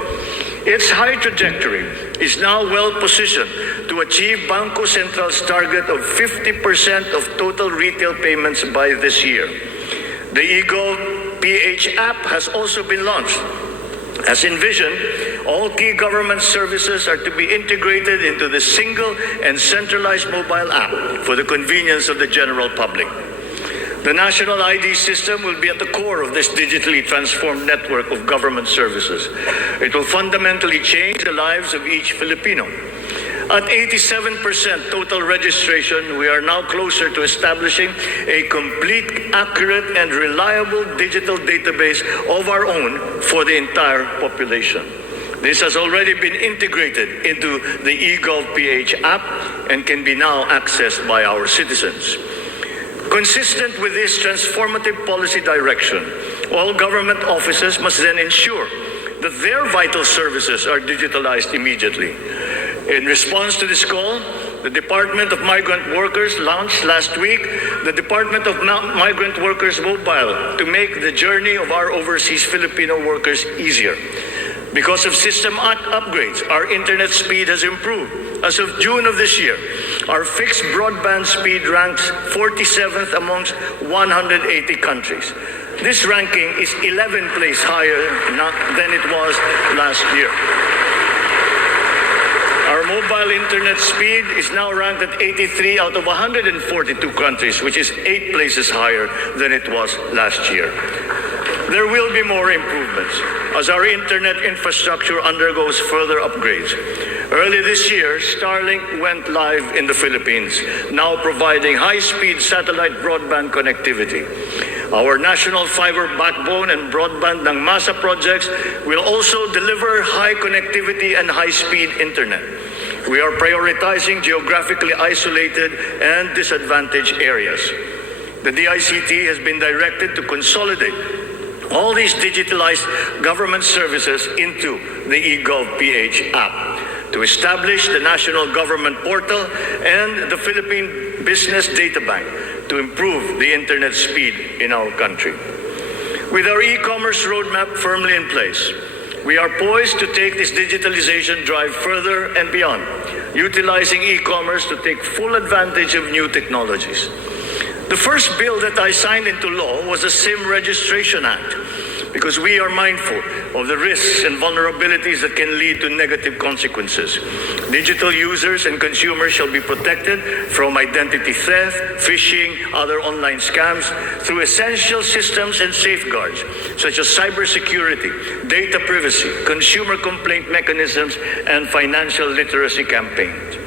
Its high trajectory is now well positioned to achieve Bangko Central's target of 50% of total retail payments by this year. The eGov PH app has also been launched. As envisioned, all key government services are to be integrated into the single and centralized mobile app for the convenience of the general public. The national ID system will be at the core of this digitally transformed network of government services. It will fundamentally change the lives of each Filipino. At 87% total registration, we are now closer to establishing a complete, accurate, and reliable digital database of our own for the entire population. This has already been integrated into the eGov PH app and can be now accessed by our citizens. Consistent with this transformative policy direction, all government offices must then ensure that their vital services are digitalized immediately. In response to this call, the Department of Migrant Workers launched last week the Department of Migrant Workers Mobile to make the journey of our overseas Filipino workers easier. Because of system upgrades, our internet speed has improved. As of June of this year, our fixed broadband speed ranks 47th amongst 180 countries. This ranking is 11 places higher than it was last year. Our mobile internet speed is now ranked at 83 out of 142 countries, which is 8 places higher than it was last year. There will be more improvements as our internet infrastructure undergoes further upgrades. Early this year, Starlink went live in the Philippines, now providing high-speed satellite broadband connectivity. Our national fiber backbone and broadband ng MASA projects will also deliver high connectivity and high-speed internet. We are prioritizing geographically isolated and disadvantaged areas. The DICT has been directed to consolidate all these digitalized government services into the eGov PH app, to establish the National Government Portal and the Philippine Business Data Bank to improve the internet speed in our country. With our e-commerce roadmap firmly in place, we are poised to take this digitalization drive further and beyond, utilizing e-commerce to take full advantage of new technologies. The first bill that I signed into law was the SIM Registration Act, because we are mindful of the risks and vulnerabilities that can lead to negative consequences. Digital users and consumers shall be protected from identity theft, phishing, other online scams through essential systems and safeguards such as cybersecurity, data privacy, consumer complaint mechanisms, and financial literacy campaigns.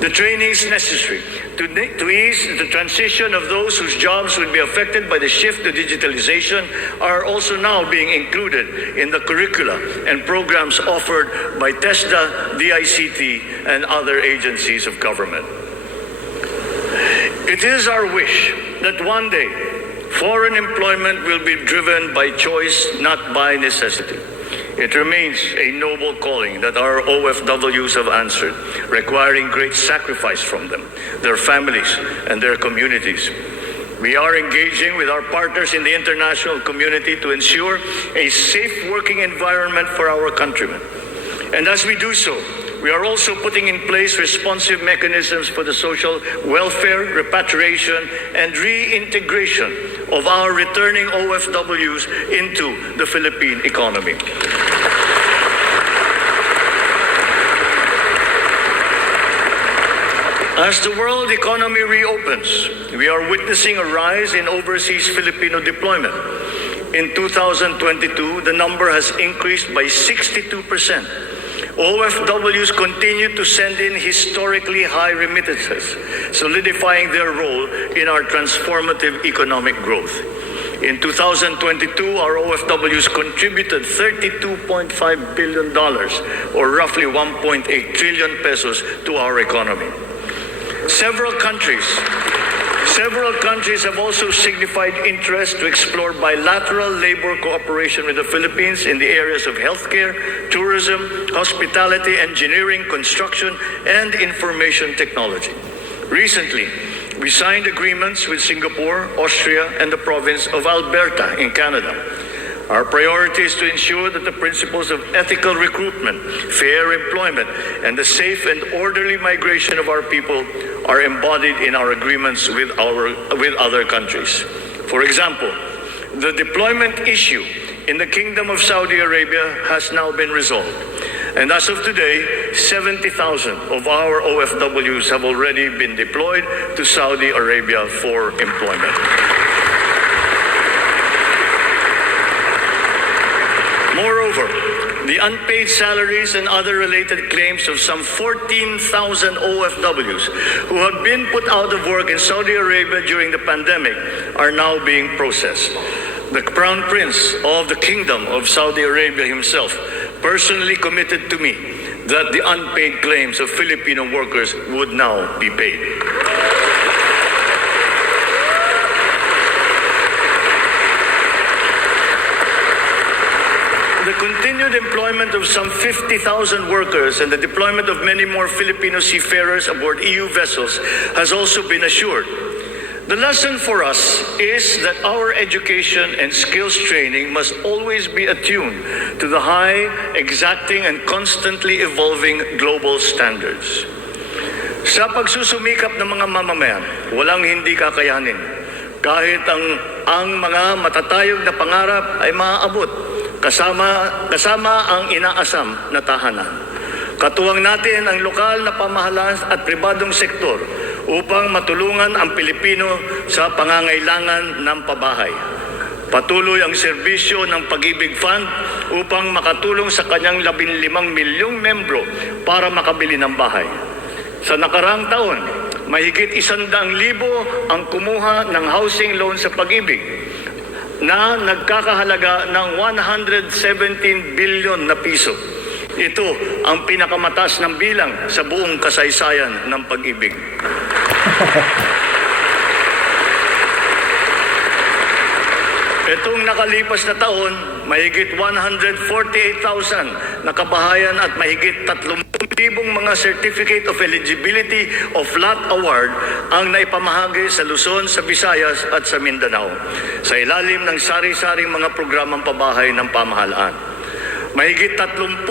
The trainings necessary to ease the transition of those whose jobs would be affected by the shift to digitalization are also now being included in the curricula and programs offered by TESDA, DICT, and other agencies of government. It is our wish that one day foreign employment will be driven by choice, not by necessity. It remains a noble calling that our OFWs have answered, requiring great sacrifice from them, their families, and their communities. We are engaging with our partners in the international community to ensure a safe working environment for our countrymen. And as we do so, we are also putting in place responsive mechanisms for the social welfare, repatriation, and reintegration of our returning OFWs into the Philippine economy. As the world economy reopens, we are witnessing a rise in overseas Filipino deployment. In 2022, the number has increased by 62%. OFWs continue to send in historically high remittances, solidifying their role in our transformative economic growth. In 2022, our OFWs contributed $32.5 billion, or roughly 1.8 trillion pesos, to our economy. Several countries have also signified interest to explore bilateral labor cooperation with the Philippines in the areas of healthcare, tourism, hospitality, engineering, construction, and information technology. Recently, we signed agreements with Singapore, Austria, and the province of Alberta in Canada. Our priority is to ensure that the principles of ethical recruitment, fair employment, and the safe and orderly migration of our people are embodied in our agreements with other countries. For example, the deployment issue in the Kingdom of Saudi Arabia has now been resolved. And as of today, 70,000 of our OFWs have already been deployed to Saudi Arabia for employment. Moreover, the unpaid salaries and other related claims of some 14,000 OFWs who have been put out of work in Saudi Arabia during the pandemic are now being processed. The Crown Prince of the Kingdom of Saudi Arabia himself personally committed to me that the unpaid claims of Filipino workers would now be paid. The continued employment of some 50,000 workers and the deployment of many more Filipino seafarers aboard EU vessels has also been assured. The lesson for us is that our education and skills training must always be attuned to the high, exacting, and constantly evolving global standards. Sa pagsusumikap ng mga mamamayan, walang hindi kakayanin. Kahit ang mga matatayog na pangarap ay maaabot, kasama ang inaasam na tahanan. Katuwang natin ang lokal na pamahalaan at pribadong sektor upang matulungan ang Pilipino sa pangangailangan ng pabahay. Patuloy ang serbisyo ng Pag-ibig Fund upang makatulong sa kanyang 15 milyong membro para makabili ng bahay. Sa nakarang taon, mahigit 100,000 ang kumuha ng housing loan sa Pag-ibig na nagkakahalaga ng 117 billion na piso. Ito ang pinakamataas ng bilang sa buong kasaysayan ng Pag-ibig. Itong nakalipas na taon, mahigit 148,000 na kabahayan at mahigit 30 mga Certificate of Eligibility of Lot Award ang naipamahagi sa Luzon, sa Visayas at sa Mindanao sa ilalim ng sari-saring mga programang pabahay ng pamahalaan. Mahigit 35,000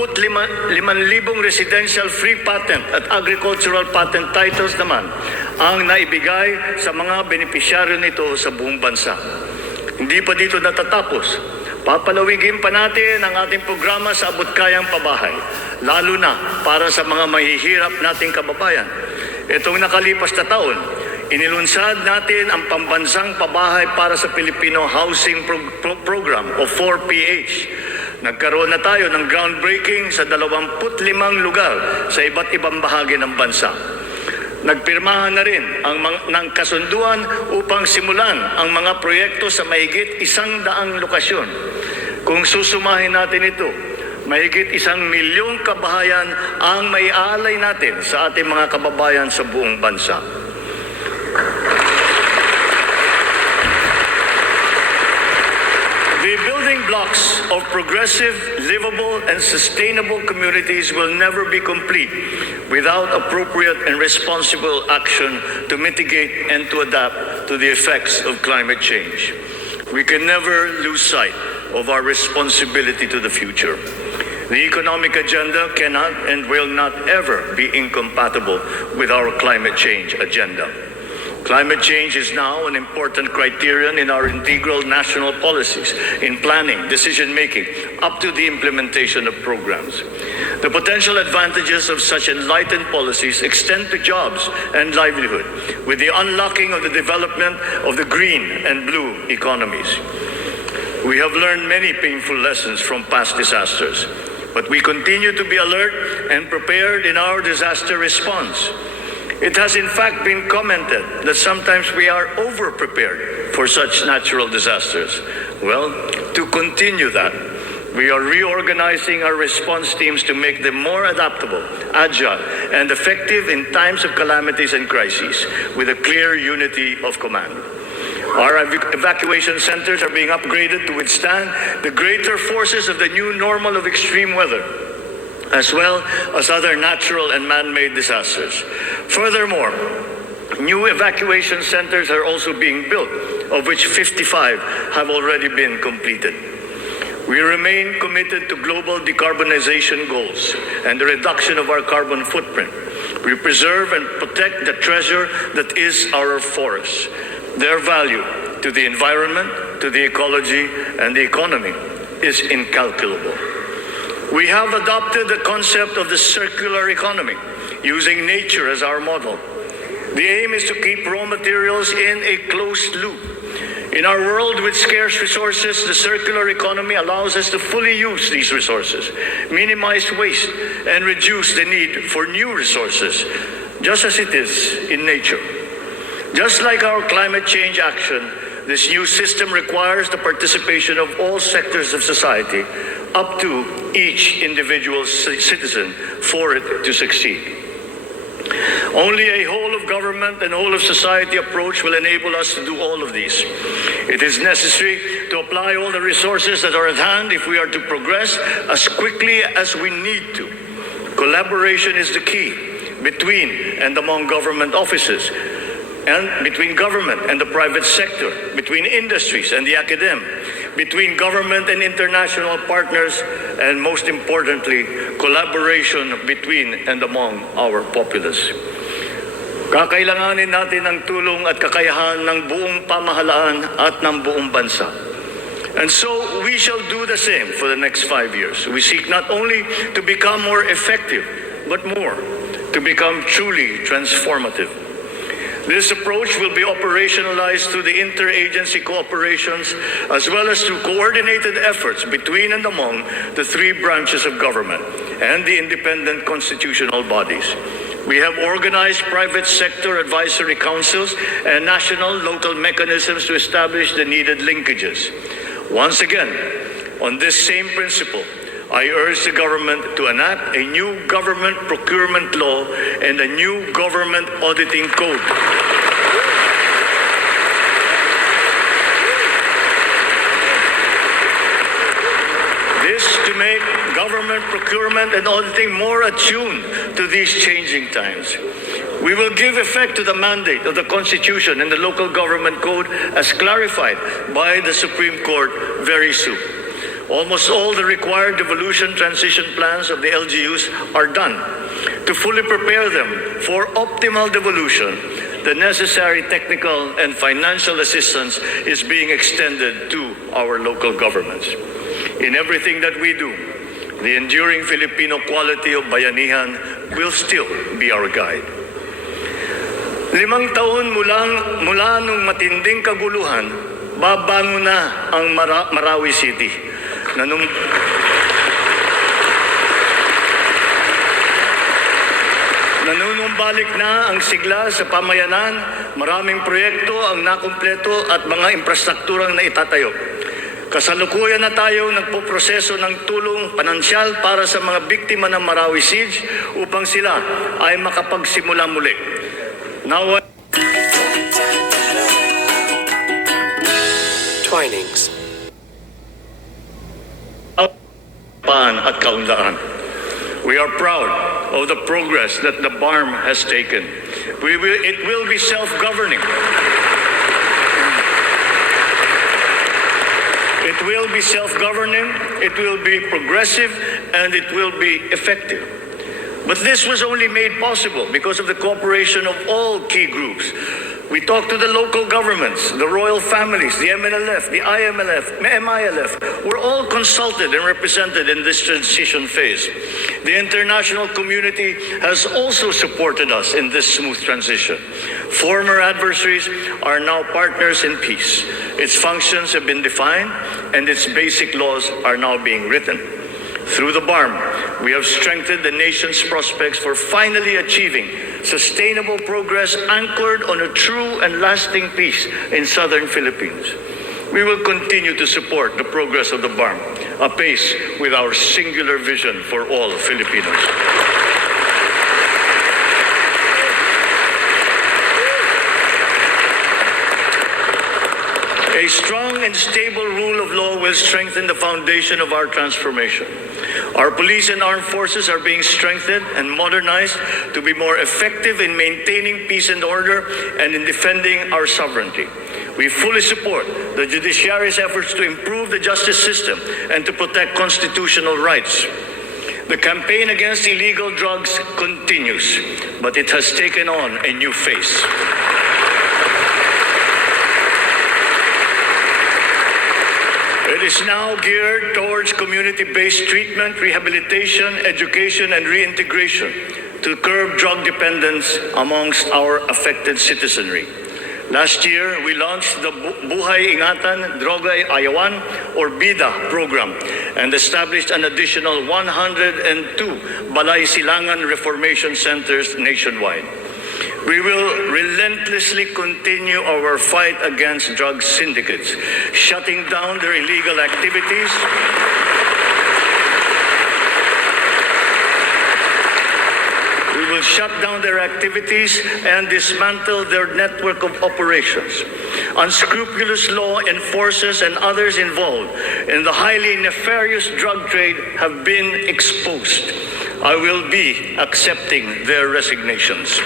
residential free patent at agricultural patent titles naman ang naibigay sa mga benepisyaryo nito sa buong bansa. Hindi pa dito natatapos. Papalawigin pa natin ang ating programa sa abot-kayang pabahay, lalo na para sa mga mahihirap nating kababayan. Itong nakalipas na taon, inilunsad natin ang pambansang pabahay para sa Filipino Housing Program o 4PH. Nagkaroon na tayo ng groundbreaking sa 25 lugar sa iba't ibang bahagi ng bansa. Nagpirmahan na rin ng kasunduan upang simulan ang mga proyekto sa mahigit 100 lokasyon. Kung susumahin natin ito, mahigit 1 milyong kabahayan ang maiaalay natin sa ating mga kababayan sa buong bansa. The building blocks of progressive, livable, and sustainable communities will never be complete without appropriate and responsible action to mitigate and to adapt to the effects of climate change. We can never lose sight of our responsibility to the future. The economic agenda cannot and will not ever be incompatible with our climate change agenda. Climate change is now an important criterion in our integral national policies, in planning, decision-making, up to the implementation of programs. The potential advantages of such enlightened policies extend to jobs and livelihood, with the unlocking of the development of the green and blue economies. We have learned many painful lessons from past disasters, but we continue to be alert and prepared in our disaster response. It has in fact been commented that sometimes we are over-prepared for such natural disasters. Well, to continue that, we are reorganizing our response teams to make them more adaptable, agile, and effective in times of calamities and crises, with a clear unity of command. Our evacuation centers are being upgraded to withstand the greater forces of the new normal of extreme weather, as well as other natural and man-made disasters. Furthermore, new evacuation centers are also being built, of which 55 have already been completed. We remain committed to global decarbonization goals and the reduction of our carbon footprint. We preserve and protect the treasure that is our forests. Their value to the environment, to the ecology, and the economy is incalculable. We have adopted the concept of the circular economy, using nature as our model. The aim is to keep raw materials in a closed loop. In our world with scarce resources, the circular economy allows us to fully use these resources, minimize waste, and reduce the need for new resources, just as it is in nature. Just like our climate change action, this new system requires the participation of all sectors of society, up to each individual citizen, for it to succeed. Only a whole of government and whole of society approach will enable us to do all of these. It is necessary to apply all the resources that are at hand if we are to progress as quickly as we need to. Collaboration is the key between and among government offices, and between government and the private sector, between industries and the academe, between government and international partners, and most importantly, collaboration between and among our populace. Kakailanganin natin ang tulong at kakayahan ng buong pamahalaan at ng buong bansa. And so we shall do the same for the next 5 years. We seek not only to become more effective, but more, to become truly transformative. This approach will be operationalized through the interagency cooperations as well as through coordinated efforts between and among the 3 branches of government and the independent constitutional bodies. We have organized private sector advisory councils and national local mechanisms to establish the needed linkages. Once again, on this same principle, I urge the government to enact a new government procurement law and a new government auditing code. This to make government government procurement and auditing more attuned to these changing times. We will give effect to the mandate of the Constitution and the Local Government Code as clarified by the Supreme Court very soon. Almost all the required devolution transition plans of the LGUs are done. To fully prepare them for optimal devolution, the necessary technical and financial assistance is being extended to our local governments. In everything that we do, the enduring Filipino quality of bayanihan will still be our guide. 5 taon mula nung matinding kaguluhan, babangon na ang Marawi City. Nanunumbalik na ang sigla sa pamayanan, maraming proyekto ang nakumpleto at mga infrastrukturang naitatayo. Kasalukuyan na tayo nagpoproseso ng tulong pinansyal para sa mga biktima ng Marawi Siege upang sila ay makapagsimula muli. Now, Twinings. At kaunlaran. We are proud of the progress that the BARM has taken. It will be self-governing. It will be self-governing, it will be progressive, and it will be effective. But this was only made possible because of the cooperation of all key groups. We talked to the local governments, the royal families, the MNLF, the MILF. We're all consulted and represented in this transition phase. The international community has also supported us in this smooth transition. Former adversaries are now partners in peace. Its functions have been defined and its basic laws are now being written. Through the BARM, we have strengthened the nation's prospects for finally achieving sustainable progress anchored on a true and lasting peace in southern Philippines. We will continue to support the progress of the BARM, apace with our singular vision for all Filipinos. A strong and stable rule of law will strengthen the foundation of our transformation. Our police and armed forces are being strengthened and modernized to be more effective in maintaining peace and order and in defending our sovereignty. We fully support the judiciary's efforts to improve the justice system and to protect constitutional rights. The campaign against illegal drugs continues, but it has taken on a new face. It is now geared towards community-based treatment, rehabilitation, education, and reintegration to curb drug dependence amongst our affected citizenry. Last year, we launched the Buhay Ingatan Droga Ayawan or BIDA program and established an additional 102 Balay Silangan Reformation Centers nationwide. We will relentlessly continue our fight against drug syndicates, shutting down their illegal activities, we will shut down their activities and dismantle their network of operations. Unscrupulous law enforcers and others involved in the highly nefarious drug trade have been exposed. I will be accepting their resignations.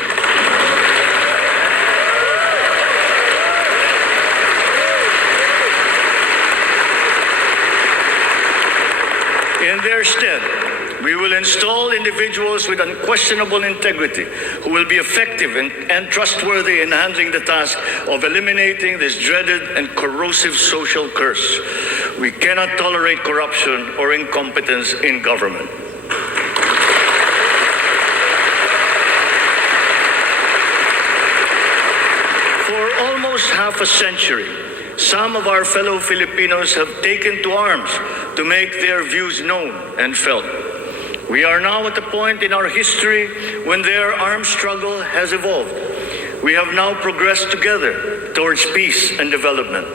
In their stead, we will install individuals with unquestionable integrity who will be effective and trustworthy in handling the task of eliminating this dreaded and corrosive social curse. We cannot tolerate corruption or incompetence in government. For almost half a century, some of our fellow Filipinos have taken to arms to make their views known and felt. We are now at the point in our history when their armed struggle has evolved. We have now progressed together towards peace and development.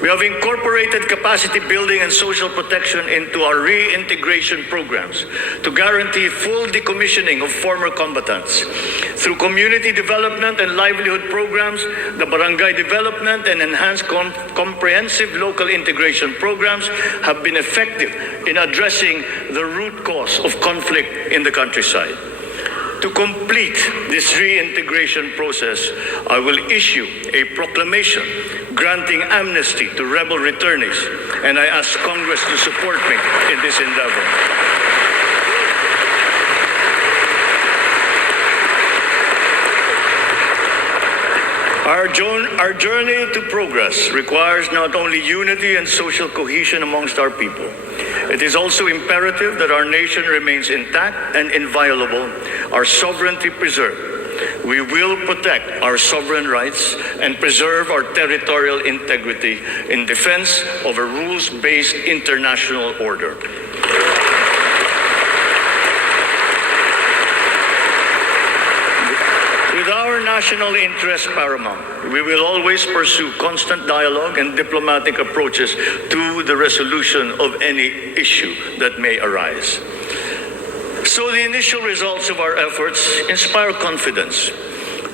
We have incorporated capacity building and social protection into our reintegration programs to guarantee full decommissioning of former combatants. Through community development and livelihood programs, the barangay development and enhanced comprehensive local integration programs have been effective in addressing the root cause of conflict in the countryside. To complete this reintegration process, I will issue a proclamation granting amnesty to rebel returnees, and I ask Congress to support me in this endeavor. Our journey to progress requires not only unity and social cohesion amongst our people. It is also imperative that our nation remains intact and inviolable, our sovereignty preserved. We will protect our sovereign rights and preserve our territorial integrity in defense of a rules-based international order. With our national interest paramount, we will always pursue constant dialogue and diplomatic approaches to the resolution of any issue that may arise. So the initial results of our efforts inspire confidence.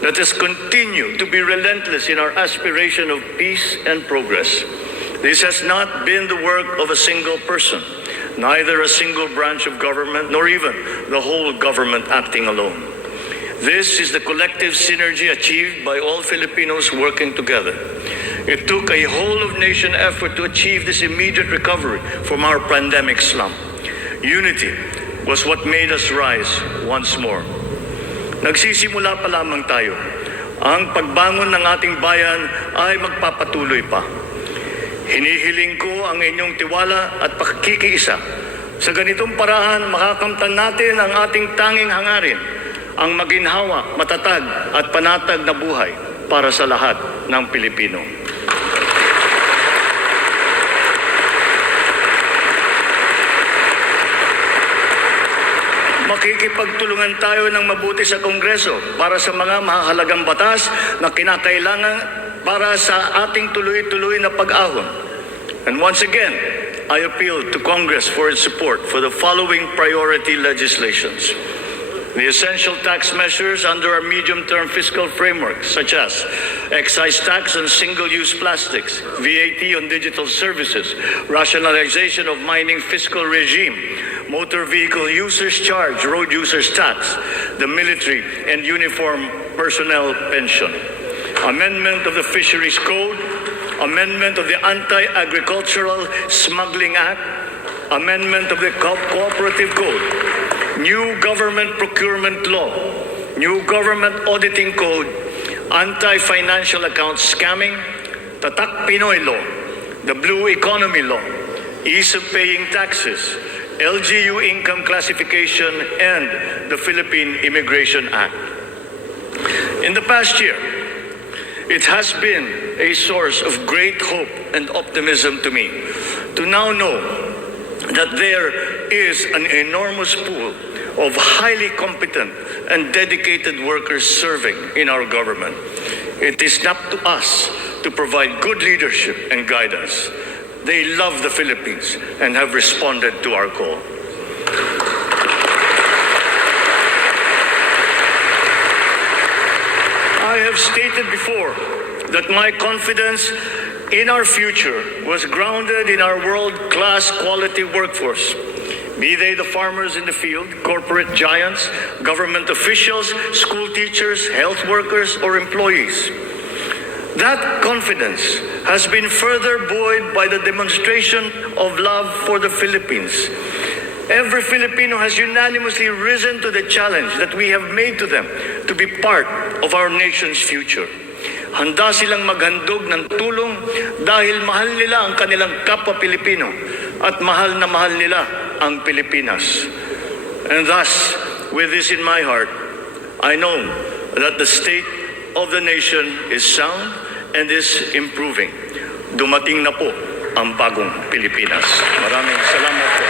Let us continue to be relentless in our aspiration of peace and progress. This has not been the work of a single person, neither a single branch of government, nor even the whole government acting alone. This is the collective synergy achieved by all Filipinos working together. It took a whole-of-nation effort to achieve this immediate recovery from our pandemic slump. Unity was what made us rise once more. Nagsisimula pa lamang tayo. Ang pagbangon ng ating bayan ay magpapatuloy pa. Hinihiling ko ang inyong tiwala at pakikiisa. Sa ganitong parahan, makakamtan natin ang ating tanging hangarin, ang maginhawa, matatag at panatag na buhay para sa lahat ng Pilipino. Makikipagtulungan tayo ng mabuti sa Kongreso para sa mga mahalagang batas na kinakailangan para sa ating tuloy-tuloy na pag-ahon. And once again, I appeal to Congress for its support for the following priority legislations. The essential tax measures under our medium-term fiscal framework, such as excise tax on single-use plastics, VAT on digital services, rationalization of mining fiscal regime, motor vehicle users charge, road users tax, the military and uniform personnel pension, amendment of the Fisheries Code, amendment of the Anti-Agricultural Smuggling Act, amendment of the Cooperative Code, new government procurement law, new government auditing code, anti-financial account scamming, Tatak Pinoy law, the blue economy law, ease of paying taxes, LGU income classification, and the Philippine Immigration Act. In the past year, it has been a source of great hope and optimism to me to now know that there is an enormous pool of highly competent and dedicated workers serving in our government. It is up to us to provide good leadership and guidance. They love the Philippines and have responded to our call. I have stated before that my confidence in our future was grounded in our world-class quality workforce, be they the farmers in the field, corporate giants, government officials, school teachers, health workers, or employees. That confidence has been further buoyed by the demonstration of love for the Philippines. Every Filipino has unanimously risen to the challenge that we have made to them to be part of our nation's future. Handa silang maghandog ng tulong dahil mahal nila ang kanilang kapwa Pilipino at mahal na mahal nila ang Pilipinas. And thus, with this in my heart, I know that the state of the nation is sound and is improving. Dumating na po ang bagong Pilipinas. Maraming salamat po.